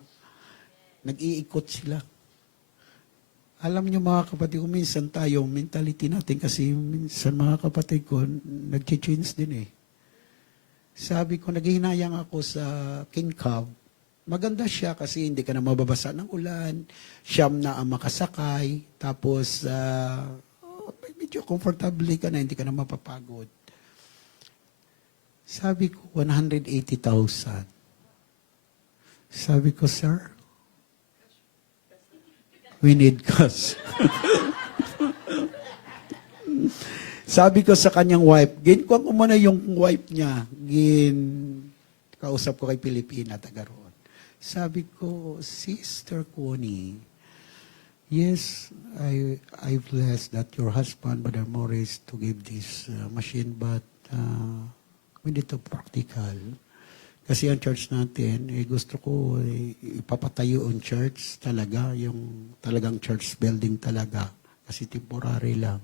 Nag-iikot sila. Alam niyo mga kapatid ko, minsan tayo, mentality natin kasi minsan mga kapatid ko, nag-change din Sabi ko, naghihinayang ako sa King Cab. Maganda siya kasi hindi ka na mababasa ng ulan. Siyam na ang makasakay. Tapos, medyo comfortable ka na, hindi ka na mapapagod. Sabi ko, 180,000. Sabi ko, sir, we need cash. Sabi ko sa kanyang wife, ginkuha ko muna yung wife niya. Kausap ko kay Pilipina, taga roon. Sabi ko, Sister Connie, yes, I bless that your husband, Brother Morris, to give this machine, but we need to practical. Kasi ang church natin, gusto ko ipapatayo ang church talaga, yung talagang church building talaga. Kasi temporary lang.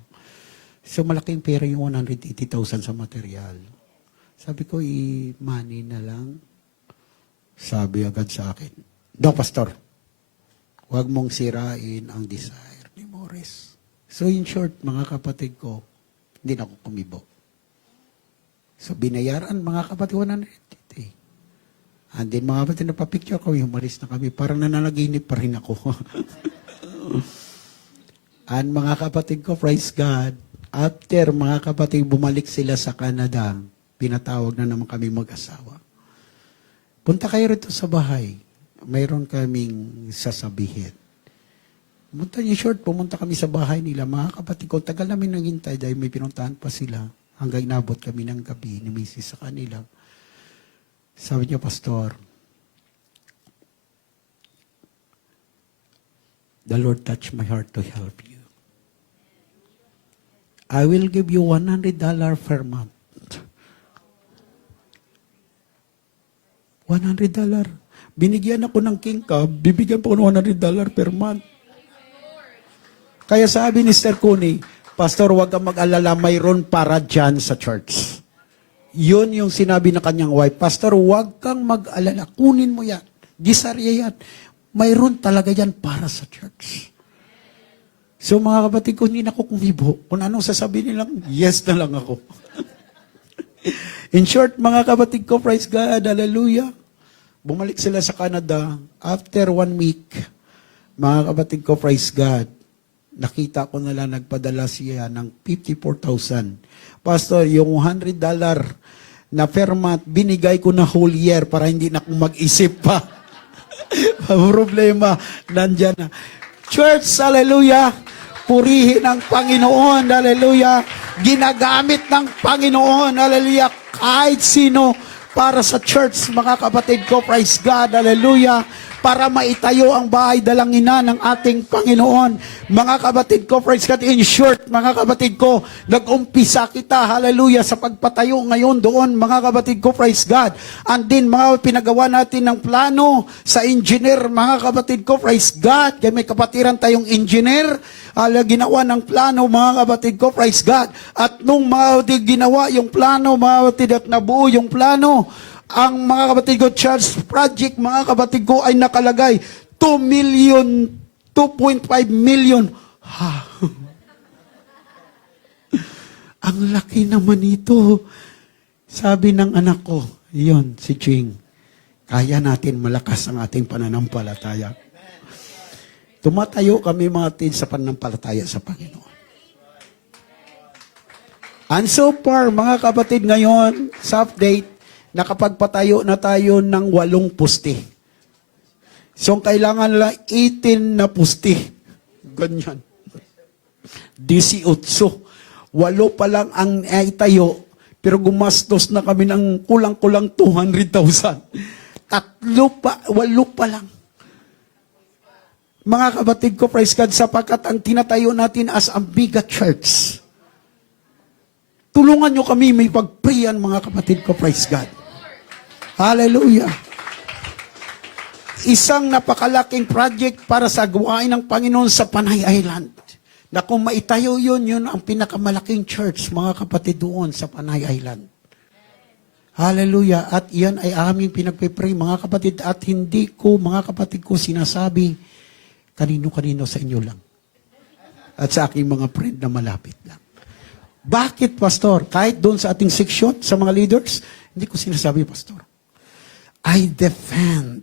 So malaking pera yung 180,000 sa material. Sabi ko, i-money na lang. Sabi agad sa akin, no, Pastor, huwag mong sirain ang desire ni Morris. So in short, mga kapatid ko, hindi na ako kumibo. So binayaran, mga kapatid, 180. And then mga kapatid, napapicture ko, humalis na kami, parang nananaginip pa rin ako. And mga kapatid ko, praise God, after mga kapatid, bumalik sila sa Canada, pinatawag na naman kami mag-asawa. Punta kayo rito sa bahay. Mayroon kaming sasabihin. Pumunta kami sa bahay nila. Mga kapatid ko, tagal namin naghintay dahil may pinuntahan pa sila. Hanggang inabot kami ng gabi ni Mrs. sa kanila. Sabi niya, Pastor, the Lord touched my heart to help you. I will give you $100 per month. $100. Binigyan ako ng King Cab, bibigyan po ako ng $100 per month. Kaya sabi ni Sister Connie, Pastor, huwag kang mag-alala, mayroon para dyan sa church. Yun yung sinabi na kanyang wife, Pastor, huwag kang mag-alala, kunin mo yan. Gisarya yan. Mayroon talaga yan para sa church. So mga kapatid ko, hindi na ako kumibo. Kung anong sasabihin nilang, yes na lang ako. In short, mga kapatid ko, praise God, hallelujah. Bumalik sila sa Canada. After 1 week, mga kapatid ko, praise God, nakita ko na lang nagpadala siya ng 54,000. Pastor, yung $100 na per month, binigay ko na whole year para hindi na akong mag-isip pa. Problema, nandyan na. Church, hallelujah. Purihin ang Panginoon, hallelujah. Ginagamit ng Panginoon, hallelujah. Kahit sino para sa church, mga kapatid ko, praise God, hallelujah. Para maitayo ang bahay dalangina ng ating Panginoon. Mga kapatid ko, praise God, in short, mga kapatid ko, nag-umpisa kita, hallelujah, sa pagpatayo ngayon doon, mga kapatid ko, praise God. And then, mga pinagawa natin ng plano sa engineer, mga kapatid ko, praise God. Kaya may kapatiran tayong engineer, ginawa ng plano, mga kapatid ko, praise God. At nung mga kapatid ginawa yung plano, mga kapatid, at nabuo yung plano, ang mga kapatid ko, church project, mga kapatid ko, ay nakalagay 2.5 million. Ha. Ang laki naman ito. Sabi ng anak ko, yun, si Ching, kaya natin malakas ang ating pananampalataya. Tumatayo kami mga tin sa pananampalataya sa Panginoon. And so far, mga kapatid, ngayon, sa update, nakapagpatayo na tayo ng 8 poste. So, kailangan lang 18 na poste. Ganyan. 18. 8 pa lang ang itayo, pero gumastos na kami ng kulang-kulang 200,000. 8 pa lang. Mga kapatid ko, praise God, sapagkat ang tinatayo natin as a mega church. Tulungan nyo kami may pagpriyan, mga kapatid ko, praise God. Hallelujah. Isang napakalaking project para sa gawain ng Panginoon sa Panay Island. Na kung maitayo yun, yun ang pinakamalaking church, mga kapatid, doon sa Panay Island. Hallelujah. At yan ay aming pinagpipray, mga kapatid. At hindi ko, mga kapatid ko, sinasabi kanino-kanino sa inyo lang. At sa aking mga friend na malapit lang. Bakit, Pastor? Kahit doon sa ating section, sa mga leaders, Hindi ko sinasabi, Pastor. I defend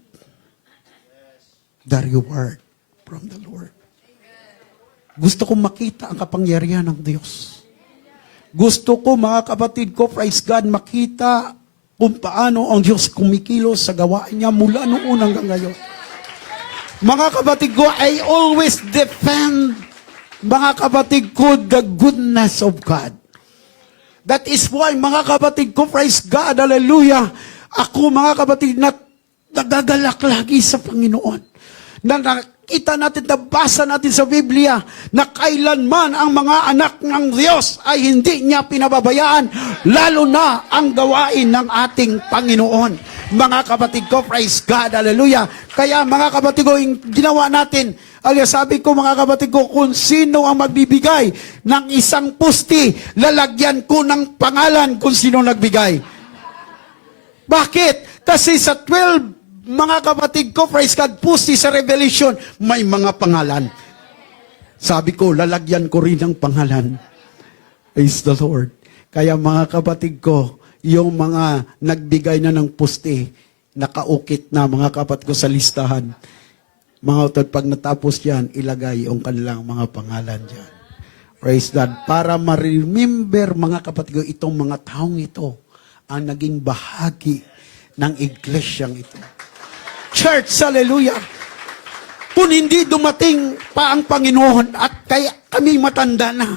the reward from the Lord. Gusto kong makita ang kapangyarihan ng Diyos. Gusto ko, mga kapatid ko, praise God, makita kung paano ang Diyos kumikilos sa gawain niya mula noon hanggang ngayon. Mga kapatid ko, I always defend, mga kapatid ko, the goodness of God. That is why, mga kapatid ko, praise God, hallelujah, ako, mga kapatid, nagagalak lagi sa Panginoon. Na nakita natin, nabasa natin sa Biblia, na kailanman ang mga anak ng Diyos ay hindi niya pinababayaan, lalo na ang gawain ng ating Panginoon. Mga kapatid ko, praise God, hallelujah. Kaya mga kapatid ko, yung ginawa natin, sabi ko mga kapatid ko, kung sino ang magbibigay ng isang pusti, lalagyan ko ng pangalan kung sino nagbigay. Bakit? Kasi sa 12, mga kapatid ko, praise God, pusti sa Revelation, may mga pangalan. Sabi ko, lalagyan ko rin ng pangalan. Praise the Lord. Kaya mga kapatid ko, yung mga nagbigay na ng pusti, nakaukit na mga kapatid ko sa listahan. Mga utod, pag natapos yan, ilagay yung kanilang mga pangalan dyan. Praise God. Para ma-remember, mga kapatid ko, itong mga taong ito, ang naging bahagi ng iglesyang ito. Church, hallelujah. Kung hindi dumating pa ang Panginoon at kaya kami matanda na,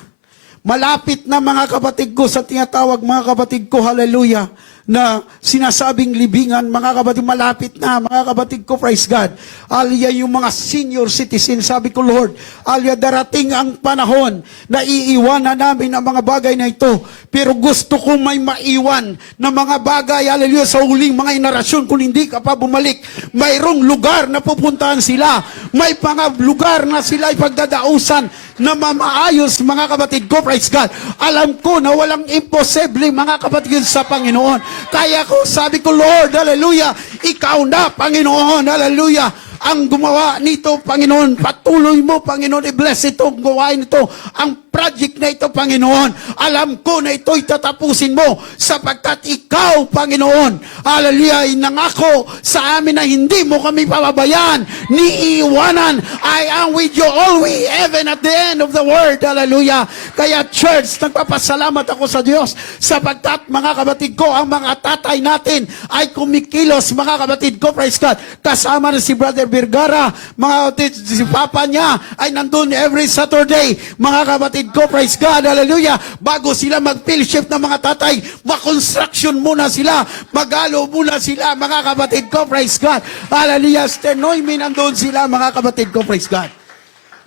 malapit na mga kapatid ko sa tinatawag mga kapatid ko, hallelujah, na sinasabing libingan, mga kapatid, malapit na, mga kapatid ko, praise God. Alya, yung mga senior citizen, sabi ko, Lord, alya, darating ang panahon na iiwanan namin ang mga bagay na ito. Pero gusto ko may maiwan na mga bagay, hallelujah, sa huling mga henerasyon, kung hindi ka pa bumalik, mayroong lugar na pupuntahan sila. May mga lugar na sila ipagdadausan na mamaayos, mga kapatid ko, praise God. Alam ko na walang imposible, mga kapatid, sa Panginoon. Kaya ko, sabi ko, Lord, hallelujah, ikaw na, Panginoon, hallelujah, ang gumawa nito, Panginoon. Patuloy mo, Panginoon, i-bless ito, gawain ito, ang project na ito, Panginoon. Alam ko na ito'y tatapusin mo sapagkat ikaw, Panginoon, hallelujah, nangako sa amin na hindi mo kami pababayaan ni iiwanan. I am with you always, even at the end of the world, hallelujah. Kaya church, nagpapasalamat ako sa Diyos sapagkat, mga kapatid ko, ang mga tatay natin ay kumikilos, mga kapatid ko, praise God, kasama na si Brother Vergara, mga kapatid, si Papa niya ay nandun every Saturday, mga kapatid ko, praise God, hallelujah, bago sila mag-field shift ng mga tatay, mag-construction muna sila, mag-alo muna sila, mga kapatid ko, praise God, hallelujah, stenoy, nandun sila, mga kapatid ko, praise God.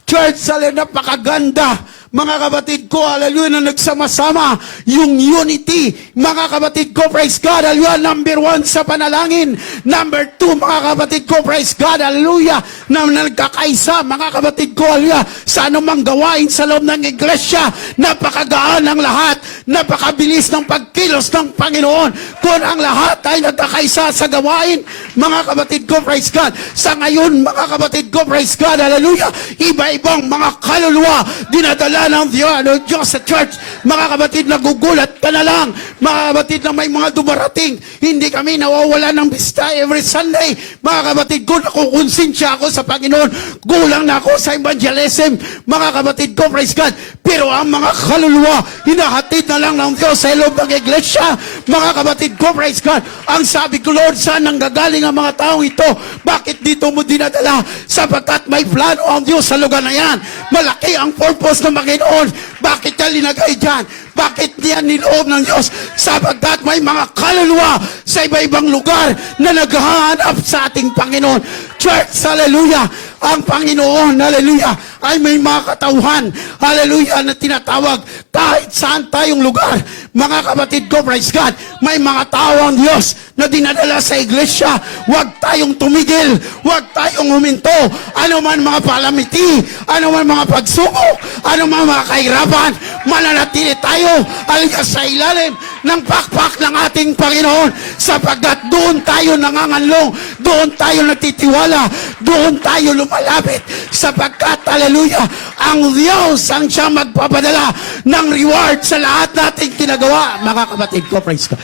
Church, napakaganda, mga kapatid ko, hallelujah, na nagsama-sama yung unity, mga kapatid ko, praise God, hallelujah, number 1 sa panalangin, number 2, mga kapatid ko, praise God, hallelujah, na nagkakaisa, mga kapatid ko, hallelujah, sa anumang gawain sa loob ng iglesia, napakagaan ang lahat, napakabilis ng pagkilos ng Panginoon, kung ang lahat ay nagkakaisa sa gawain, mga kapatid ko, praise God, sa ngayon, mga kapatid ko, praise God, hallelujah, iba-ibang mga kaluluwa, dinadala ng Diyos sa church, mga kapatid, nagugulat ka na lang, mga kapatid, na may mga dumarating, hindi kami nawawala ng bista every Sunday, mga kapatid ko, nakukonsensya ako sa Panginoon, gulang na ako sa evangelism, mga kapatid ko, praise God, pero ang mga kaluluwa, hinahatid na lang ng Diyos sa loob ng iglesia, mga kapatid ko, praise God, ang sabi ko, Lord, saan nanggagaling ang mga taong ito, bakit dito mo dinadala, sapagkat may plano ang Diyos sa lugar na yan, malaki ang purpose ng Panginoon, bakit niya linagay dyan? Bakit niya niloob ng Diyos? Sapagkat may mga kaluluwa sa iba-ibang lugar na naghahanap sa ating Panginoon. Church, hallelujah, ang Panginoon, hallelujah, ay may mga katauhan, hallelujah, na tinatawag kahit saan tayong lugar. Mga kapatid ko, praise God, may mga tao ang Diyos na dinadala sa iglesia. Huwag tayong tumigil, huwag tayong huminto. Ano man mga palamiti, ano man mga pagsubok, ano man mga kahirapan, mananatili tayo, hallelujah, sa ilalim ng pakpak ng ating Panginoon, sapagkat doon tayo nanganganlong, doon tayo nagtitiwala, doon tayo lumalapit, sapagkat, hallelujah, ang Diyos ang siyang magpapadala ng reward sa lahat nating ginagawa, mga kapatid ko, praise God.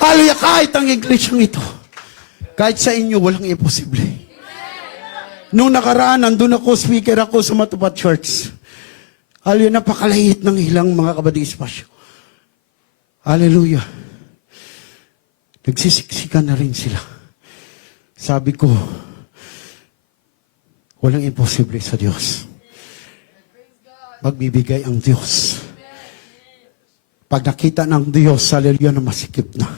Hallelujah, kahit ang iglesyang ito, kahit sa inyo, walang imposible. Nung nakaraan, nandun ako, speaker ako sa Matupat Church. Hallelujah, napakalait ng ilang mga kabady espasyo. Hallelujah. Nagsisiksikan na rin sila. Sabi ko, walang imposible sa Diyos. Magbibigay ang Diyos. Pag nakita ng Diyos, hallelujah, na masikip na.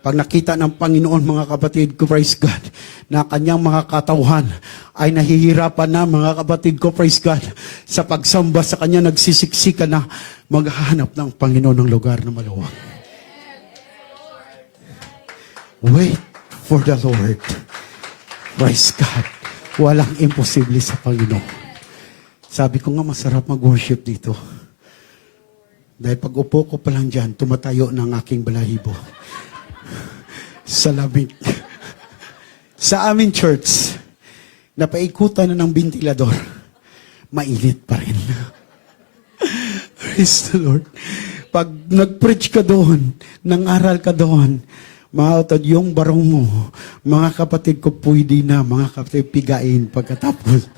Pag nakita ng Panginoon, mga kapatid ko, praise God, na kanyang mga katauhan ay nahihirapan na, mga kapatid ko, praise God, sa pagsamba sa kanya, nagsisiksika na maghahanap ng Panginoon ng lugar na maluwag. Wait for the Lord. Praise God. Walang imposible sa Panginoon. Sabi ko nga, masarap mag-worship dito. Dahil pag upo ko pa lang dyan, tumatayo ng aking balahibo. Sa lamig. Sa aming church, napaikutan na ng ventilador, mainit pa rin. Praise the Lord. Pag nag-preach ka doon, nang-aral ka doon, mga utad, yung barong mo, mga kapatid ko, pwede na, mga kapatid, pigain pagkatapos.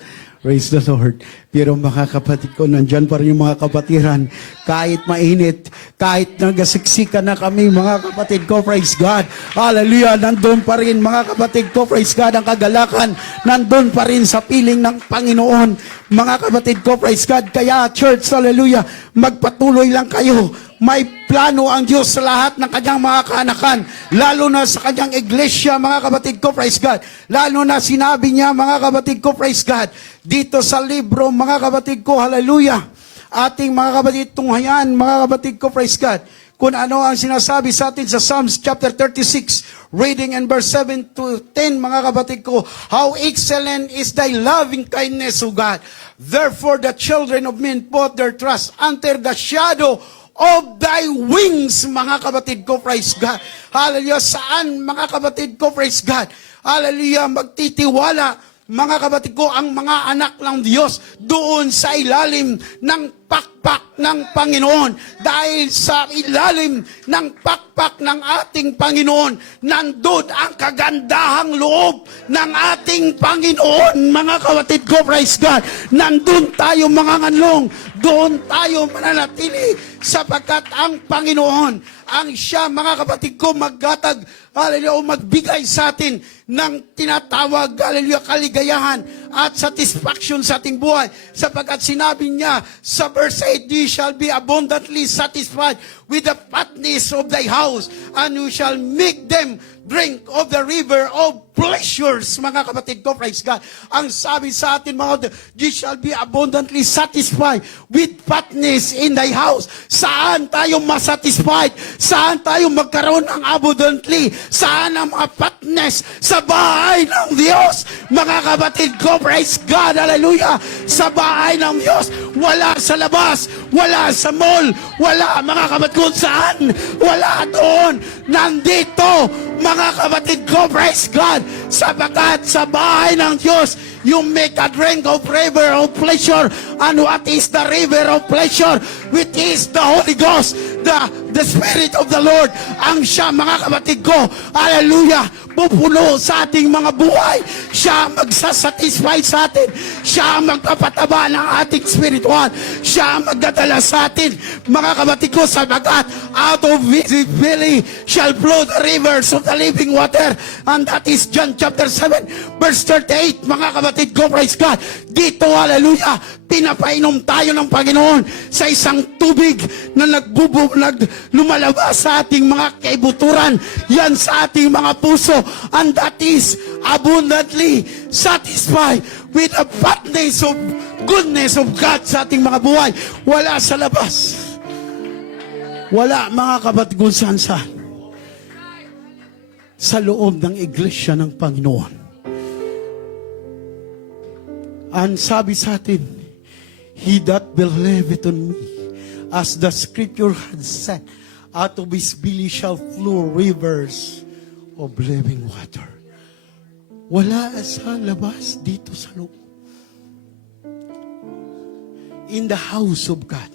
Praise the Lord. Pero mga kapatid ko, nandyan pa rin yung mga kapatiran. Kahit mainit, kahit nagasiksika na kami, mga kapatid ko, praise God. Hallelujah, nandun pa rin, mga kapatid ko, praise God, ang kagalakan, nandun pa rin sa piling ng Panginoon. Mga kapatid ko, praise God. Kaya, church, hallelujah, magpatuloy lang kayo. May plano ang Diyos sa lahat ng kanyang mga kaanakan, lalo na sa kanyang iglesia, mga kapatid ko, praise God. Lalo na sinabi niya, mga kapatid ko, praise God, dito sa libro, mga kapatid ko, hallelujah, ating mga kapatid tunghayan, mga kapatid ko, praise God, kung ano ang sinasabi sa atin sa Psalms chapter 36, reading in verse 7 to 10, mga kapatid ko, how excellent is thy loving kindness, O God. Therefore the children of men put their trust under the shadow of thy wings, mga kapatid ko, praise God. Hallelujah. Saan, mga kapatid ko, praise God? Hallelujah. Magtitiwala, mga kapatid ko, ang mga anak ng Diyos doon sa ilalim ng pakpak ng Panginoon. Dahil sa ilalim ng pakpak ng ating Panginoon, nandun ang kagandahang loob ng ating Panginoon, mga kapatid ko, praise God. Nandun tayo, mga nganlong, doon tayo mananatili sapagkat ang Panginoon, ang siya, mga kapatid ko, maggatag, hallelujah, o magbigay sa atin ng tinatawag, hallelujah, kaligayahan at satisfaction sa ating buhay. Sapagkat sinabi niya sa verse 8, "Thee shall be abundantly satisfied with the fatness of thy house, and you shall make them drink of the river of pleasures." Mga kapatid ko, praise God. Ang sabi sa atin, mga, "Thee shall be abundantly satisfied with fatness in thy house." Saan tayo masatisfied? Saan tayo magkaroon ng abundantly? Saan ang mga fatness? Sa bahay ng Diyos. Mga kapatid ko, praise God, hallelujah. Sa bahay ng Diyos. Wala sa labas. Wala sa mall. Wala, mga kapatid ko, saan? Wala doon. Nandito, mga kapatid ko, praise God, sapagkat sa bahay ng Diyos, you make a drink of river of pleasure. And what is the river of pleasure? Which is the Holy Ghost, the Spirit of the Lord. Ang siya, mga kapatid ko, hallelujah, pupuno sa ating mga buhay. Siya magsasatisfy sa atin. Siya magpapataba ng ating spiritual. Siya magdadala sa atin, mga kapatid ko, sapagkat out of his belly shall flow the rivers of the living water. And that is John chapter 7, verse 38, mga kapatid ko, praise God. Dito, hallelujah, pinapainom tayo ng Panginoon sa isang tubig na lumalabas sa ating mga kaibuturan. Yan sa ating mga puso. And that is abundantly satisfied with the fatness of goodness of God sa ating mga buhay. Wala sa labas. Wala, mga kapatid kung saan. Sa loob ng iglesia ng Panginoon. Ang sabi sa atin, "He that believeth on me, as the scripture had said, out of his belly shall flow rivers of living water." Wala sa labas, dito sa loob. In the house of God.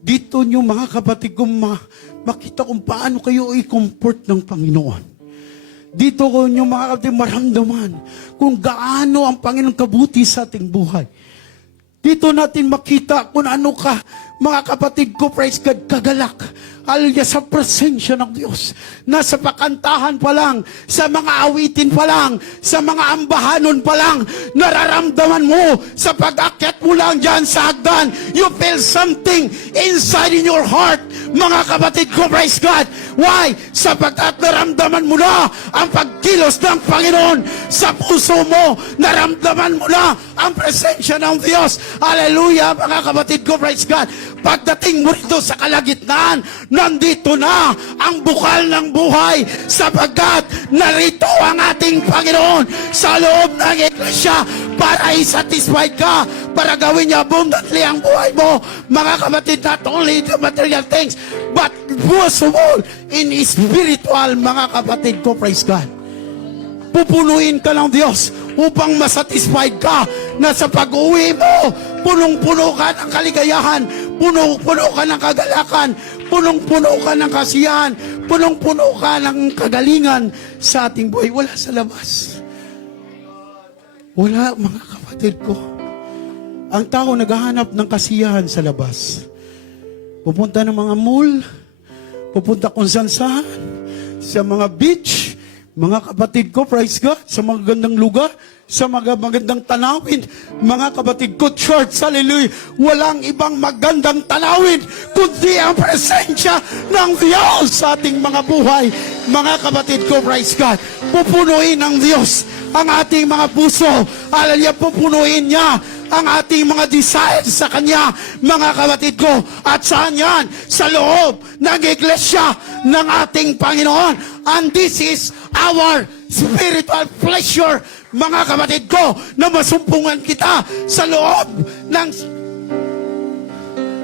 Dito nyo mga kapatid ko makita kung paano kayo i-comfort ng Panginoon. Dito ko nyo mga kapatid maramdaman kung gaano ang Panginoon kabuti sa ating buhay. Dito natin makita kung ano ka, mga kapatid ko, praise God, kagalak. Hallelujah, sa presensya ng Diyos. Nasa pakantahan pa lang, sa mga awitin pa lang, sa mga ambahanon pa lang, nararamdaman mo sa pag-akyat mo lang dyan sa hagdan. You feel something inside in your heart, mga kapatid ko, praise God. Why? Sapagkat naramdaman mo na ang pagkilos ng Panginoon sa puso mo. Naramdaman mo na ang presensya ng Diyos. Hallelujah, mga kapatid ko, praise God. Pagdating mo rito sa kalagitnaan, nandito na ang bukal ng buhay sapagkat narito ang ating Panginoon sa loob ng iglesia para i-satisfy ka, para gawin niya abundantly ang buhay mo. Mga kapatid, not only the material things, but most of all, in spiritual, mga kapatid ko, praise God. Pupunuin ka ng Diyos upang masatisfied ka na sa pag-uwi mo, punong-puno ka ng kaligayahan, punong-puno ka ng kagalakan, punong-puno ka ng kasiyahan, punong-puno ka ng kagalingan sa ating buhay. Wala sa labas. Wala, mga kapatid ko. Ang tao naghahanap ng kasiyahan sa labas. Pupunta ng mga mall, pupunta kung saan-saan, sa mga beach, mga kapatid ko, praise God, sa mga gandang lugar, sa mga magandang tanawin, mga kapatid ko, church, hallelujah, walang ibang magandang tanawin, kundi ang presensya ng Diyos sa ating mga buhay. Mga kapatid ko, praise God, pupunuin ng Diyos ang ating mga puso, hallelujah, pupunuin niya ang ating mga desires sa Kanya, mga kapatid ko. At saan yan? Sa loob ng iglesia ng ating Panginoon. And this is our spiritual pleasure, mga kapatid ko, na masumpungan kita sa loob ng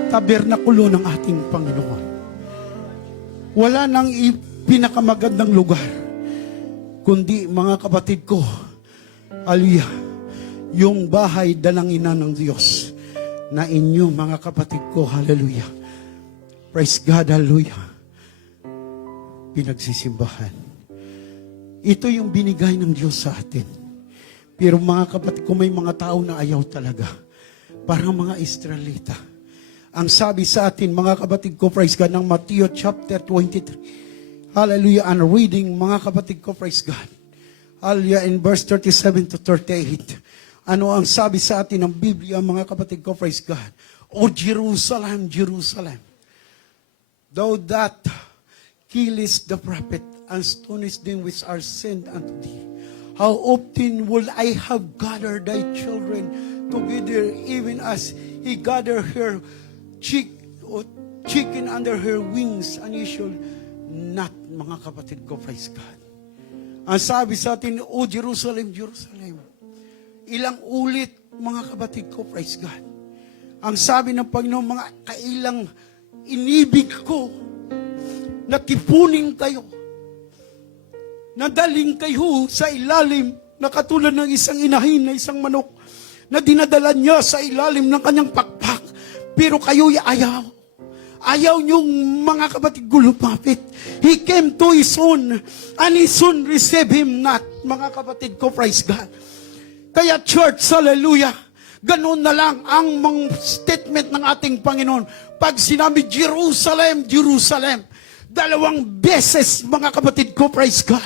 tabernakulo ng ating Panginoon. Wala nang pinakamagandang lugar, kundi, mga kapatid ko, hallelujah, yung bahay dalangina ng Diyos na inyo, mga kapatid ko, hallelujah. Praise God, hallelujah. Pinagsisimbahan. Ito yung binigay ng Diyos sa atin. Pero mga kapatid ko, may mga tao na ayaw talaga. Parang mga Israelita. Ang sabi sa atin, mga kapatid ko, praise God, ng Matthew chapter 23. Hallelujah, and reading, mga kapatid ko, praise God. Hallelujah, in verse 37 to 38. Ano ang sabi sa atin ng Biblia, mga kapatid ko, praise God. O Jerusalem, Jerusalem, thou that killest the prophet and stonest them which are sent unto thee, how often would I have gathered thy children together, even as he gathered her chicken under her wings, and you should not, mga kapatid ko, praise God. Ang sabi sa atin, O Jerusalem, Jerusalem, ilang ulit, mga kapatid ko, praise God. Ang sabi ng Panginoon, mga kailang inibig ko, na tipunin kayo, nadaling kayo sa ilalim, na katulad ng isang inahin na isang manok, na dinadala niya sa ilalim ng kanyang pakpak, pero kayo'y ayaw. Ayaw niyong, mga kapatid ko, lumapit. He came to his own, and his own received him not, mga kapatid ko, praise God. Kaya church, hallelujah, ganun na lang ang mga statement ng ating Panginoon. Pag sinabi, Jerusalem, Jerusalem, 2 beses, mga kapatid ko, praise God.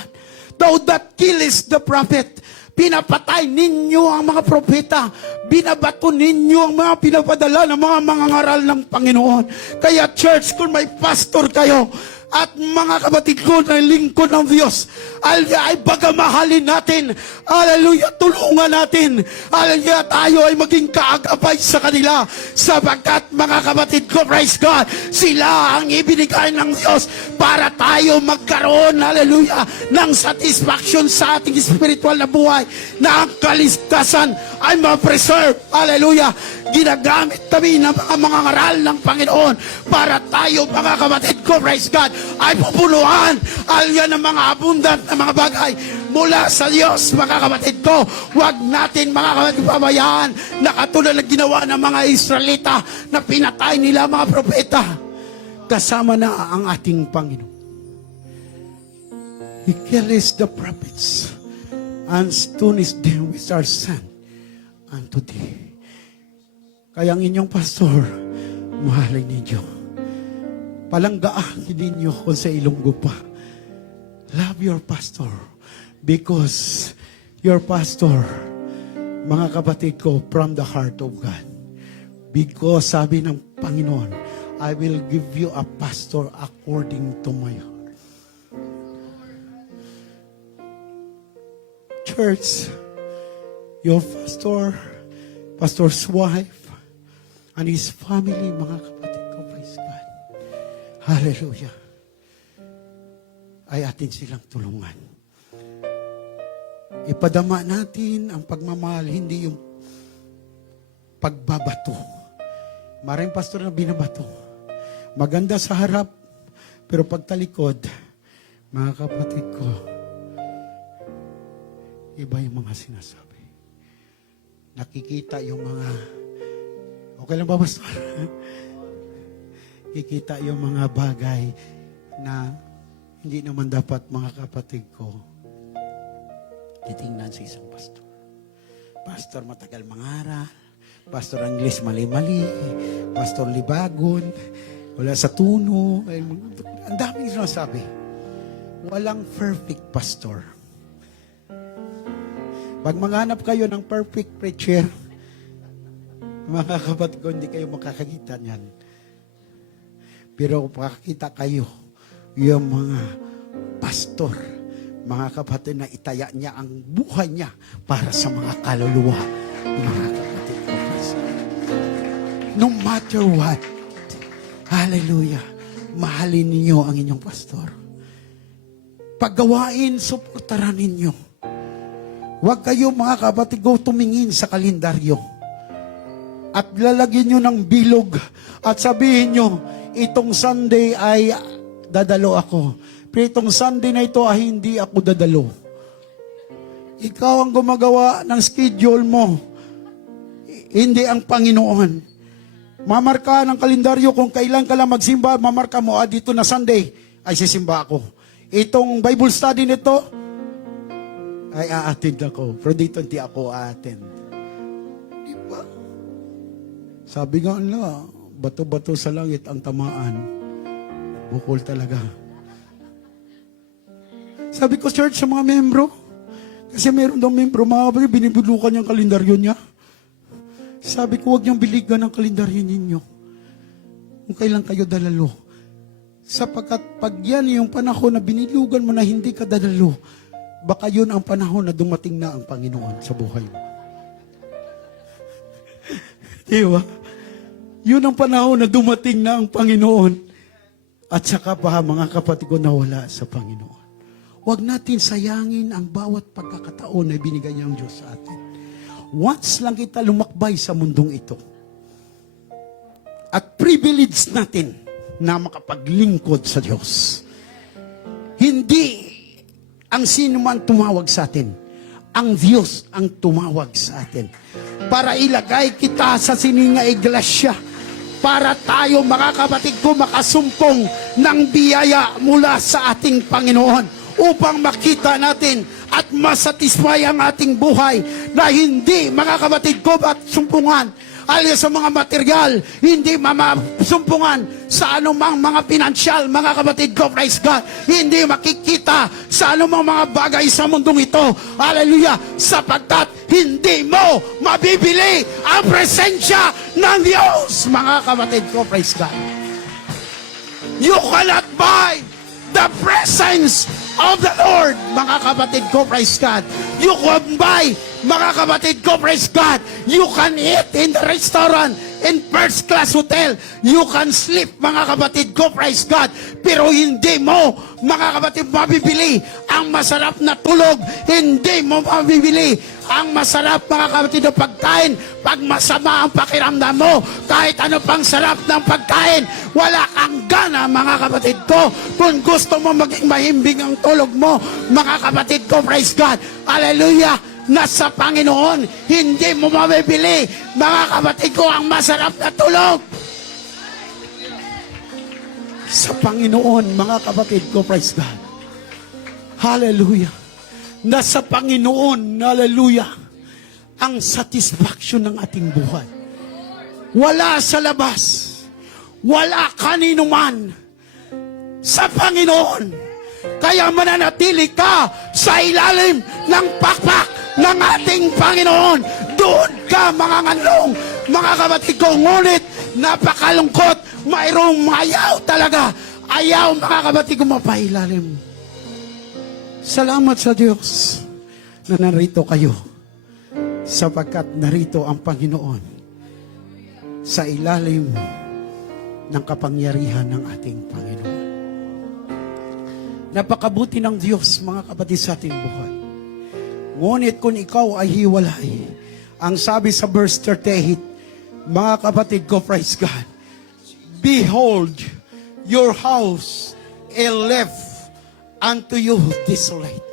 Thou that killest the prophet, pinapatay ninyo ang mga propeta, binabato ninyo ang mga pinapadala ng mga mangangaral ng Panginoon. Kaya church, kung may pastor kayo, at mga kapatid ko na lingkod ng Diyos, ay bagamahalin natin, hallelujah, tulungan natin, hallelujah, tayo ay maging kaagapay sa kanila, sapagkat, mga kapatid ko, praise God, sila ang ibinigay ng Diyos para tayo magkaroon, hallelujah, ng satisfaction sa ating spiritual na buhay, na ang kaligtasan ay ma-preserve, hallelujah. Ginagamit kami ng mga ngaral ng Panginoon para tayo, mga kapatid ko, praise God, ay pupunuan alya ng mga abundant na mga bagay. mula sa Diyos, mga kapatid ko. Huwag natin, mga kapatid, pabayaan na katulad ng ginawa ng mga Israelita na pinatay nila mga propeta. Kasama na ang ating Panginoon. He kills the prophets and stonies them which are sent unto thee. Kaya ang inyong pastor, mahalin ninyo. Palanggaan ninyo kung sa Ilonggo pa. Love your pastor because your pastor, mga kapatid ko, from the heart of God. Because sabi ng Panginoon, I will give you a pastor according to my heart. Church, your pastor, pastor's wife, and his family, mga kapatid ko, praise God. Hallelujah. Ay atin silang tulungan. Ipadama natin ang pagmamahal, hindi yung pagbabato. Maraming pastor na binabato. Maganda sa harap, pero pagtalikod, mga kapatid ko, iba yung mga sinasabi. Nakikita yung mga, okay lang ba, pastor? Kikita yung mga bagay na hindi naman dapat, mga kapatid ko, titingnan sa isang pastor. Pastor matagal mangaral, pastor English mali-mali, pastor libagon, wala sa tuno, ang daming sinasabi. Walang perfect pastor. Pag maghanap kayo ng perfect preacher, mga kapatid ko, hindi kayo makakakita niyan. Pero makakita kayo, yung mga pastor, mga kapatid na itaya niya ang buhay niya para sa mga kaluluwa. Mga kapatid ko, no matter what, hallelujah, mahalin ninyo ang inyong pastor. Paggawain, suportaran ninyo. Huwag kayo, mga kapatid ko, tumingin sa kalendaryo. At lalagyan nyo ng bilog at sabihin nyo, itong Sunday ay dadalo ako. Pero itong Sunday na ito ay hindi ako dadalo. Ikaw ang gumagawa ng schedule mo. Hindi ang Panginoon. Mamarka ng kalendaryo kung kailan ka lang magsimba, mamarka mo, dito na Sunday, ay sisimba ako. Itong Bible study nito, ay a-attend ako. Pero dito hindi ako a-attend. Di ba? Sabi nga nila, bato-bato sa langit ang tamaan. Bukol talaga. Sabi ko, church, sa mga membro, kasi meron daw membro, mga kapatid, binibulukan yung kalendaryo niya. Sabi ko, huwag niyang biligan ang kalendaryo ninyo. Kung kailan kayo dalalo. Sapagkat pag yan yung panahon na binilugan mo na hindi ka dadalo, baka yun ang panahon na dumating na ang Panginoon sa buhay mo. Diba? Yun ang panahon na dumating na ang Panginoon. At saka pa, mga kapatid ko, nawala sa Panginoon. Huwag natin sayangin ang bawat pagkakataon na binigay ng Diyos sa atin. Once lang kita lumakbay sa mundong ito. At privilege natin na makapaglingkod sa Diyos. Hindi ang sino man tumawag sa atin. Ang Diyos ang tumawag sa atin. Para ilagay kita sa sininga iglesia. Para tayo, mga kapatid ko, makasumpong ng biyaya mula sa ating Panginoon. Upang makita natin at masatisfy ang ating buhay na hindi, mga kapatid ko, at sumpungan alias sa mga material, hindi sumpungan sa anumang mga pinansyal, mga kapatid ko, praise God, hindi makikita sa anumang mga bagay sa mundong ito, hallelujah, sapagkat hindi mo mabibili ang presensya ng Diyos, mga kapatid ko, praise God. You cannot buy the presence of the Lord, mga kapatid ko, praise God. You can buy, mga kapatid ko, praise God. You can eat in the restaurant. in first class hotel. You can sleep, mga kapatid ko, praise God. Pero hindi mo, mga kapatid, mabibili ang masarap na tulog. Hindi mo mabibili ang masarap, mga kapatid, na pagkain. Pag masama ang pakiramdam mo, kahit ano pang sarap ng pagkain, wala kang gana, mga kapatid ko. Kung gusto mo maging mahimbing ang tulog mo, mga kapatid ko, praise God. Hallelujah! Nasa Panginoon, hindi mo mabibili, mga kapatid ko, ang masarap na tulog. Sa Panginoon, mga kapatid ko, praise God. Hallelujah. Nasa Panginoon, hallelujah, ang satisfaction ng ating buhay. Wala sa labas. Wala kanino man. Sa Panginoon. Kaya mananatili ka sa ilalim ng pakpak ng ating Panginoon. Doon ka, mga nganlong, mga kapatid ko. Ngunit, napakalungkot, mayroong ayaw talaga. Ayaw, mga kapatid ko, mapailalim. Salamat sa Diyos na narito kayo, sapagkat narito ang Panginoon sa ilalim ng kapangyarihan ng ating Panginoon. Napakabuti ng Diyos, mga kapatid, sa ating buhay. Ngunit kung ikaw ay hiwalay, ang sabi sa verse 38, mga kapatid ko, praise God, behold, your house is left unto you desolate.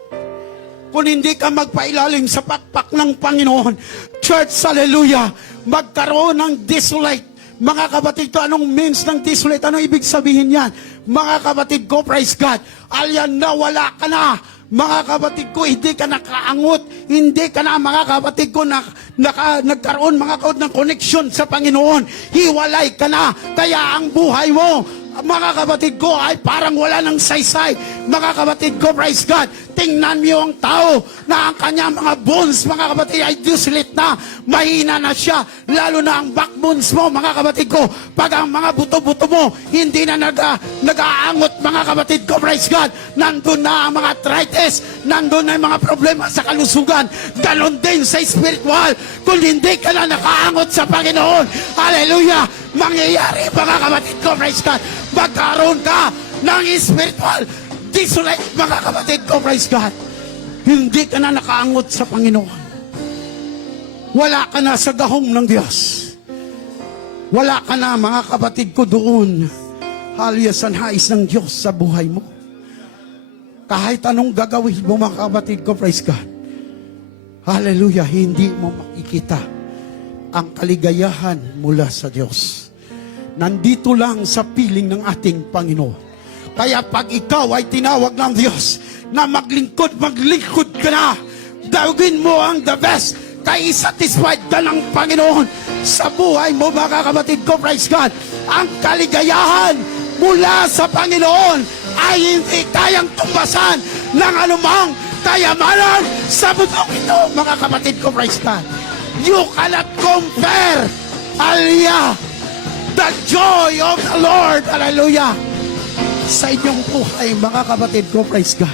Kung hindi ka magpailalim sa pakpak ng Panginoon, church, hallelujah, magkaroon ng desolate. Mga kapatid ko, anong means ng desolate? Anong ibig sabihin yan? Mga kapatid ko, praise God, alyan na wala ka na. Mga kapatid ko, hindi ka nakaangot, hindi ka na, mga kapatid ko, nagkaroon, mga kapatid, ng connection sa Panginoon. Hiwalay ka na, kaya ang buhay mo, mga kapatid ko, ay parang wala ng saysay. Mga kapatid ko, praise God, tingnan mo ang tao na ang kanyang mga bones, mga kapatid, ay desolate na, mahina na siya, lalo na ang backbones mo, mga kapatid ko, pag ang mga buto-buto mo, hindi na nag-aangot, mga kapatid ko, praise God, nandun na ang mga arthritis, nandun na ang mga problema sa kalusugan, ganon din sa spiritual, kung hindi ka na nakaangot sa Panginoon, hallelujah, mangyayari, mga kapatid ko, praise God, magkaroon ka ng spiritual desolate, mga kapatid ko, praise God. Hindi ka na nakaangot sa Panginoon. Wala ka na sa gahong ng Diyos. Wala ka na, mga kapatid ko, doon. Hallelujah, sa nais ng Diyos sa buhay mo. Kahit anong gagawin mo, mga kapatid ko, praise God. Hallelujah, hindi mo makikita ang kaligayahan mula sa Diyos. Nandito lang sa piling ng ating Panginoon. Kaya pag ikaw ay tinawag ng Diyos na maglingkod ka na. Gawin mo ang the best. Kaya satisfied ka ng Panginoon sa buhay mo, mga kapatid ko, praise God. Ang kaligayahan mula sa Panginoon ay hindi kayang tumbasan ng anumang kayamanan sa mundong ito, mga kapatid ko, praise God. You cannot compare, hallelujah, the joy of the Lord, hallelujah, sa inyong buhay, mga kapatid ko, praise God.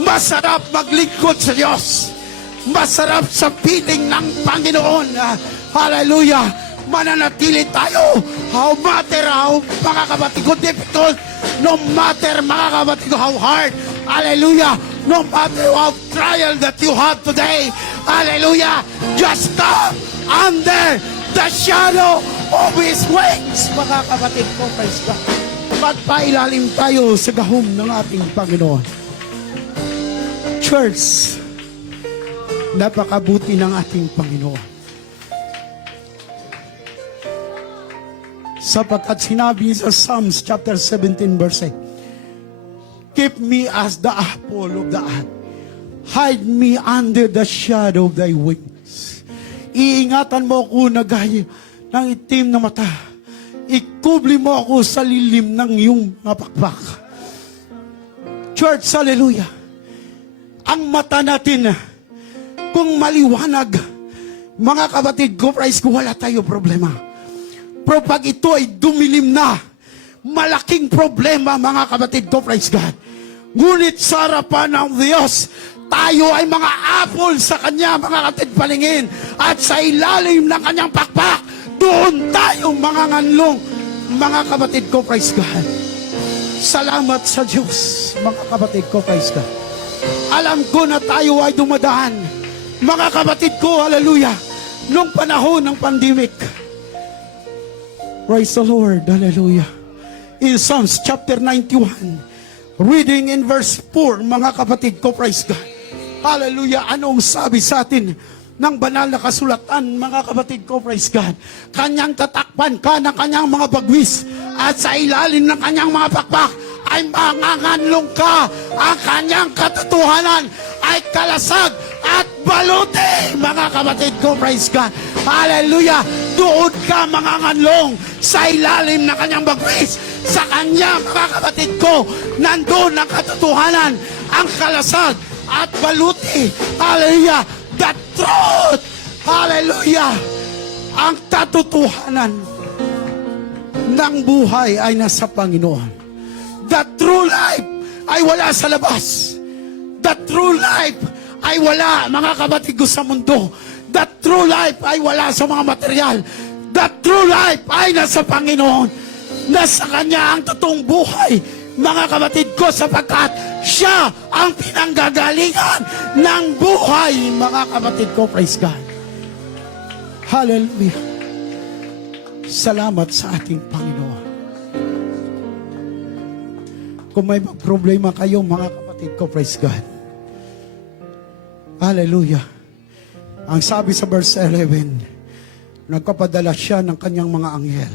Masarap maglingkod sa Diyos. Masarap sa piling ng Panginoon. Hallelujah. Mananatili tayo. How matter how, mga kapatid ko, difficult. No matter, mga kapatid ko, how hard. Hallelujah. No matter how trial that you have today. Hallelujah. Just come under the shadow of His wings. Mga kapatid ko, praise God. Magpailalim tayo sa gahom ng ating Panginoon. Church, napakabuti ng ating Panginoon. Sapagkat sinabi sa Psalms chapter 17 verse 8, keep me as the apple of the eye. Hide me under the shadow of thy wings. Iingatan mo ako na gaya ng itim na mata. Ikubli mo ako sa lilim ng iyong mga pakpak. Church, hallelujah. Ang mata natin, kung maliwanag, mga kapatid ko, praise ko, wala tayo problema. Pero pag ito ay dumilim na, malaking problema, mga kapatid ko, praise God. Ngunit sa harapan ng Diyos, tayo ay mga apple sa Kanya, mga kapatid, palingin. At sa ilalim ng Kanyang pakpak, Doon tayo mga nganlong, mga kapatid ko, praise God. Salamat sa Diyos, mga kapatid ko, praise God. Alam ko na tayo ay dumadaan, mga kapatid ko, hallelujah, nung panahon ng pandemic. Praise the Lord, hallelujah. In Psalms chapter 91, reading in verse 4, mga kapatid ko, praise God. Hallelujah, anong sabi sa atin ng banal na kasulatan, mga kapatid ko, praise God? Kanyang tatakpan ka ng kanyang mga bagwis, at sa ilalim ng kanyang mga pakpak ay manganganlong ka. Ang kanyang katotohanan ay kalasag at baluti, mga kapatid ko, praise God. Hallelujah, doon ka manganganlong sa ilalim ng kanyang bagwis. Sa kanya, mga kapatid ko, nandun ang katotohanan, ang kalasag at baluti. Hallelujah, the truth. Hallelujah, ang katotohanan ng buhay ay nasa Panginoon. The true life ay wala sa labas. The true life ay wala, mga kapatid ko, sa mundo. The true life ay wala sa mga material. The true life ay nasa Panginoon. Nasa Kanya ang totoong buhay, mga kapatid ko, sapagkat Siya ang pinanggagalingan ng buhay, mga kapatid ko, praise God. Hallelujah. Salamat sa ating Panginoon. Kung may problema kayo, mga kapatid ko, praise God. Hallelujah. Ang sabi sa verse 11, nagpapadala siya ng kanyang mga anghel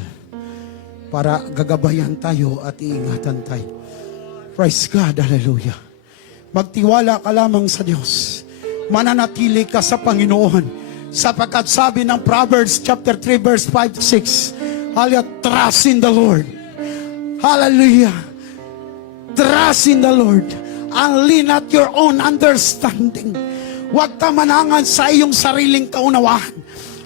para gagabayan tayo at iingatan tayo. Praise God, hallelujah. Magtiwala ka lamang sa Diyos. Mananatili ka sa Panginoon. Sapagkat sabi ng Proverbs chapter 3 verse 5 to 6, hallelujah, trust in the Lord. Hallelujah. Trust in the Lord and lean not your own understanding. Huwag ka manangan sa iyong sariling kaunawaan,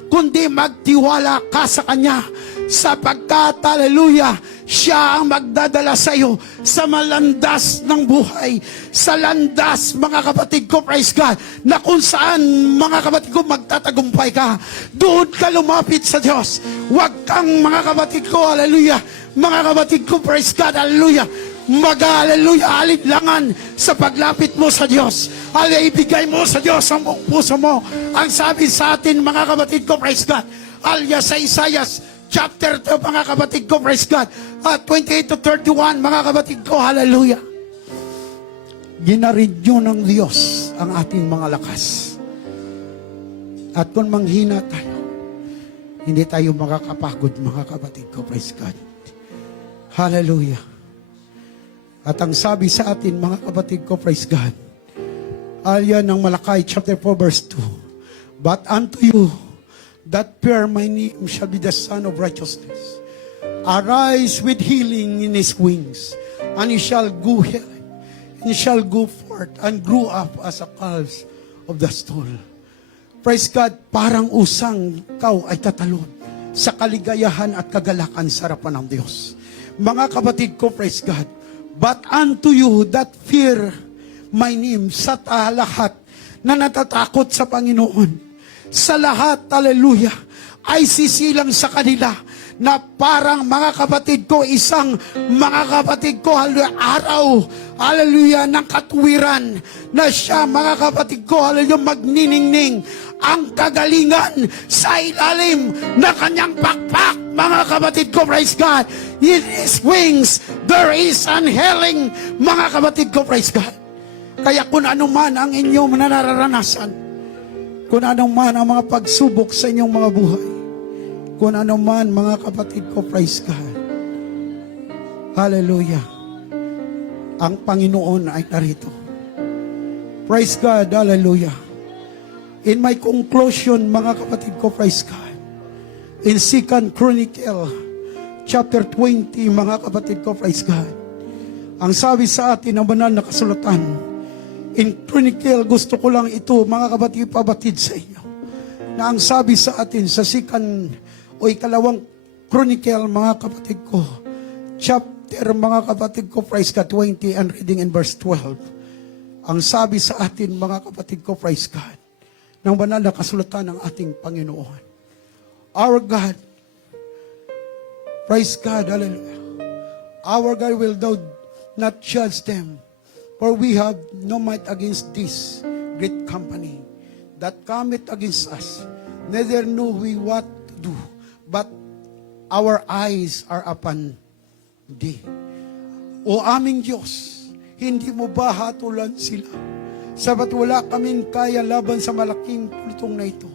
kundi magtiwala ka sa Kanya, sapagkat, hallelujah, Siya ang magdadala sa iyo sa malandas ng buhay, sa landas, mga kapatid ko, praise God, na kung saan, mga kapatid ko, magtatagumpay ka. Doon ka lumapit sa Diyos. Huwag kang, mga kapatid ko, hallelujah, mga kapatid ko, praise God, hallelujah, mag-hallelujah, alinlangan sa paglapit mo sa Diyos. Hallelujah, ibigay mo sa Diyos ang buong puso mo. Ang sabi sa atin, mga kapatid ko, praise God, hallelujah, sa Isaiah chapter 2, mga kapatid ko, praise God, 28 to 31, mga kapatid ko, hallelujah. Ginaridyo ng Diyos ang ating mga lakas. At kung manghina tayo, hindi tayo makakapagod, mga kapatid ko, praise God. Hallelujah. At ang sabi sa atin, mga kapatid ko, praise God, alya ng Malakay chapter 4 verse 2, but unto you that fear my name shall be the Son of Righteousness. Arise with healing in his wings, and he shall go healing, and he shall go forth and grow up as a calves of the stall. Praise God, parang usang kau ay tatalon sa kaligayahan at kagalakan sa harapan ng Diyos. Mga kapatid ko, praise God, but unto you that fear my name, sa lahat na natatakot sa Panginoon, sa lahat, hallelujah, ay sisilang sa kanila na parang, mga kapatid ko, isang, mga kapatid ko, hallelujah, araw, hallelujah, ng katuwiran na siya, mga kapatid ko, hallelujah, magniningning ang kagalingan sa ilalim na kanyang pakpak, mga kapatid ko, praise God. In his wings, there is an healing, mga kapatid ko, praise God. Kaya kung ano man ang inyong nararanasan, kung ano man ang mga pagsubok sa inyong mga buhay, kung ano man, mga kapatid ko, praise God. Hallelujah. Ang Panginoon ay narito. Praise God, hallelujah. In my conclusion, mga kapatid ko, praise God, in 2 Chronicle, chapter 20, mga kapatid ko, praise God, ang sabi sa atin ng banal na kasulatan, in Chronicle, gusto ko lang ito, mga kapatid, pabatid sa inyo, na ang sabi sa atin sa 2 o ikalawang Chronicle, mga kapatid ko, chapter, mga kapatid ko, praise God, 20, and reading in verse 12, ang sabi sa atin, mga kapatid ko, praise God, ng banal na kasulatan ng ating Panginoon, our God Praise God, hallelujah. Our God will not judge them, for we have no might against this great company that cometh against us. Neither know we what to do, but our eyes are upon thee. O aming Diyos, hindi mo ba hatulan sila? Sabat wala kaming kaya laban sa malaking pulitong na ito.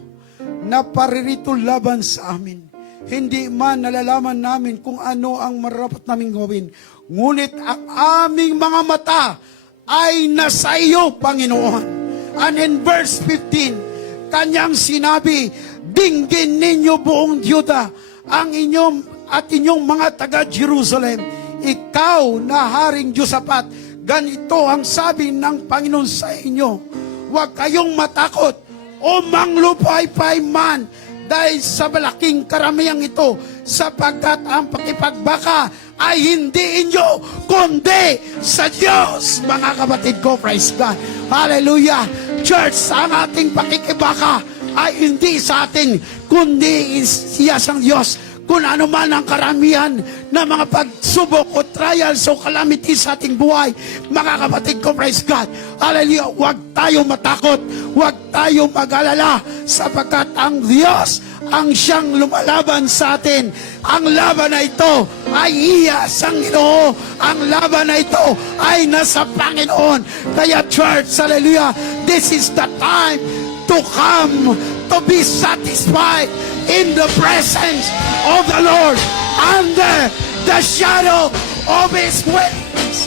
Naparirito laban sa amin. Hindi man nalalaman namin kung ano ang marapat naming gawin. Ngunit ang aming mga mata ay nasa iyo, Panginoon. And in verse 15, kanyang sinabi, dinggin ninyo buong Yuda, ang inyong at inyong mga taga-Jerusalem. Ikaw na Haring Josapat, ganito ang sabi ng Panginoon sa inyo, huwag kayong matakot o manglupay-pay man dahil sa malaking karamihang ito, sapagkat ang pakipagbaka ay hindi inyo, kundi sa Diyos. Mga kapatid ko, praise God. Hallelujah. Church, ang ating pakikibaka ay hindi sa atin, kundi siya sang Diyos. Kung ano man ang karamihan na mga pagsubok o trials o calamity sa ating buhay, mga kapatid ko, praise God. Hallelujah. Huwag tayo matakot. Huwag tayo mag-alala sapagkat ang Diyos ang siyang lumalaban sa atin. Ang laban na ito ay iya sang Ginoo. Ang laban na ito ay nasa Panginoon. Kaya church, hallelujah, this is the time to come to be satisfied in the presence of the Lord, under the shadow of His wings.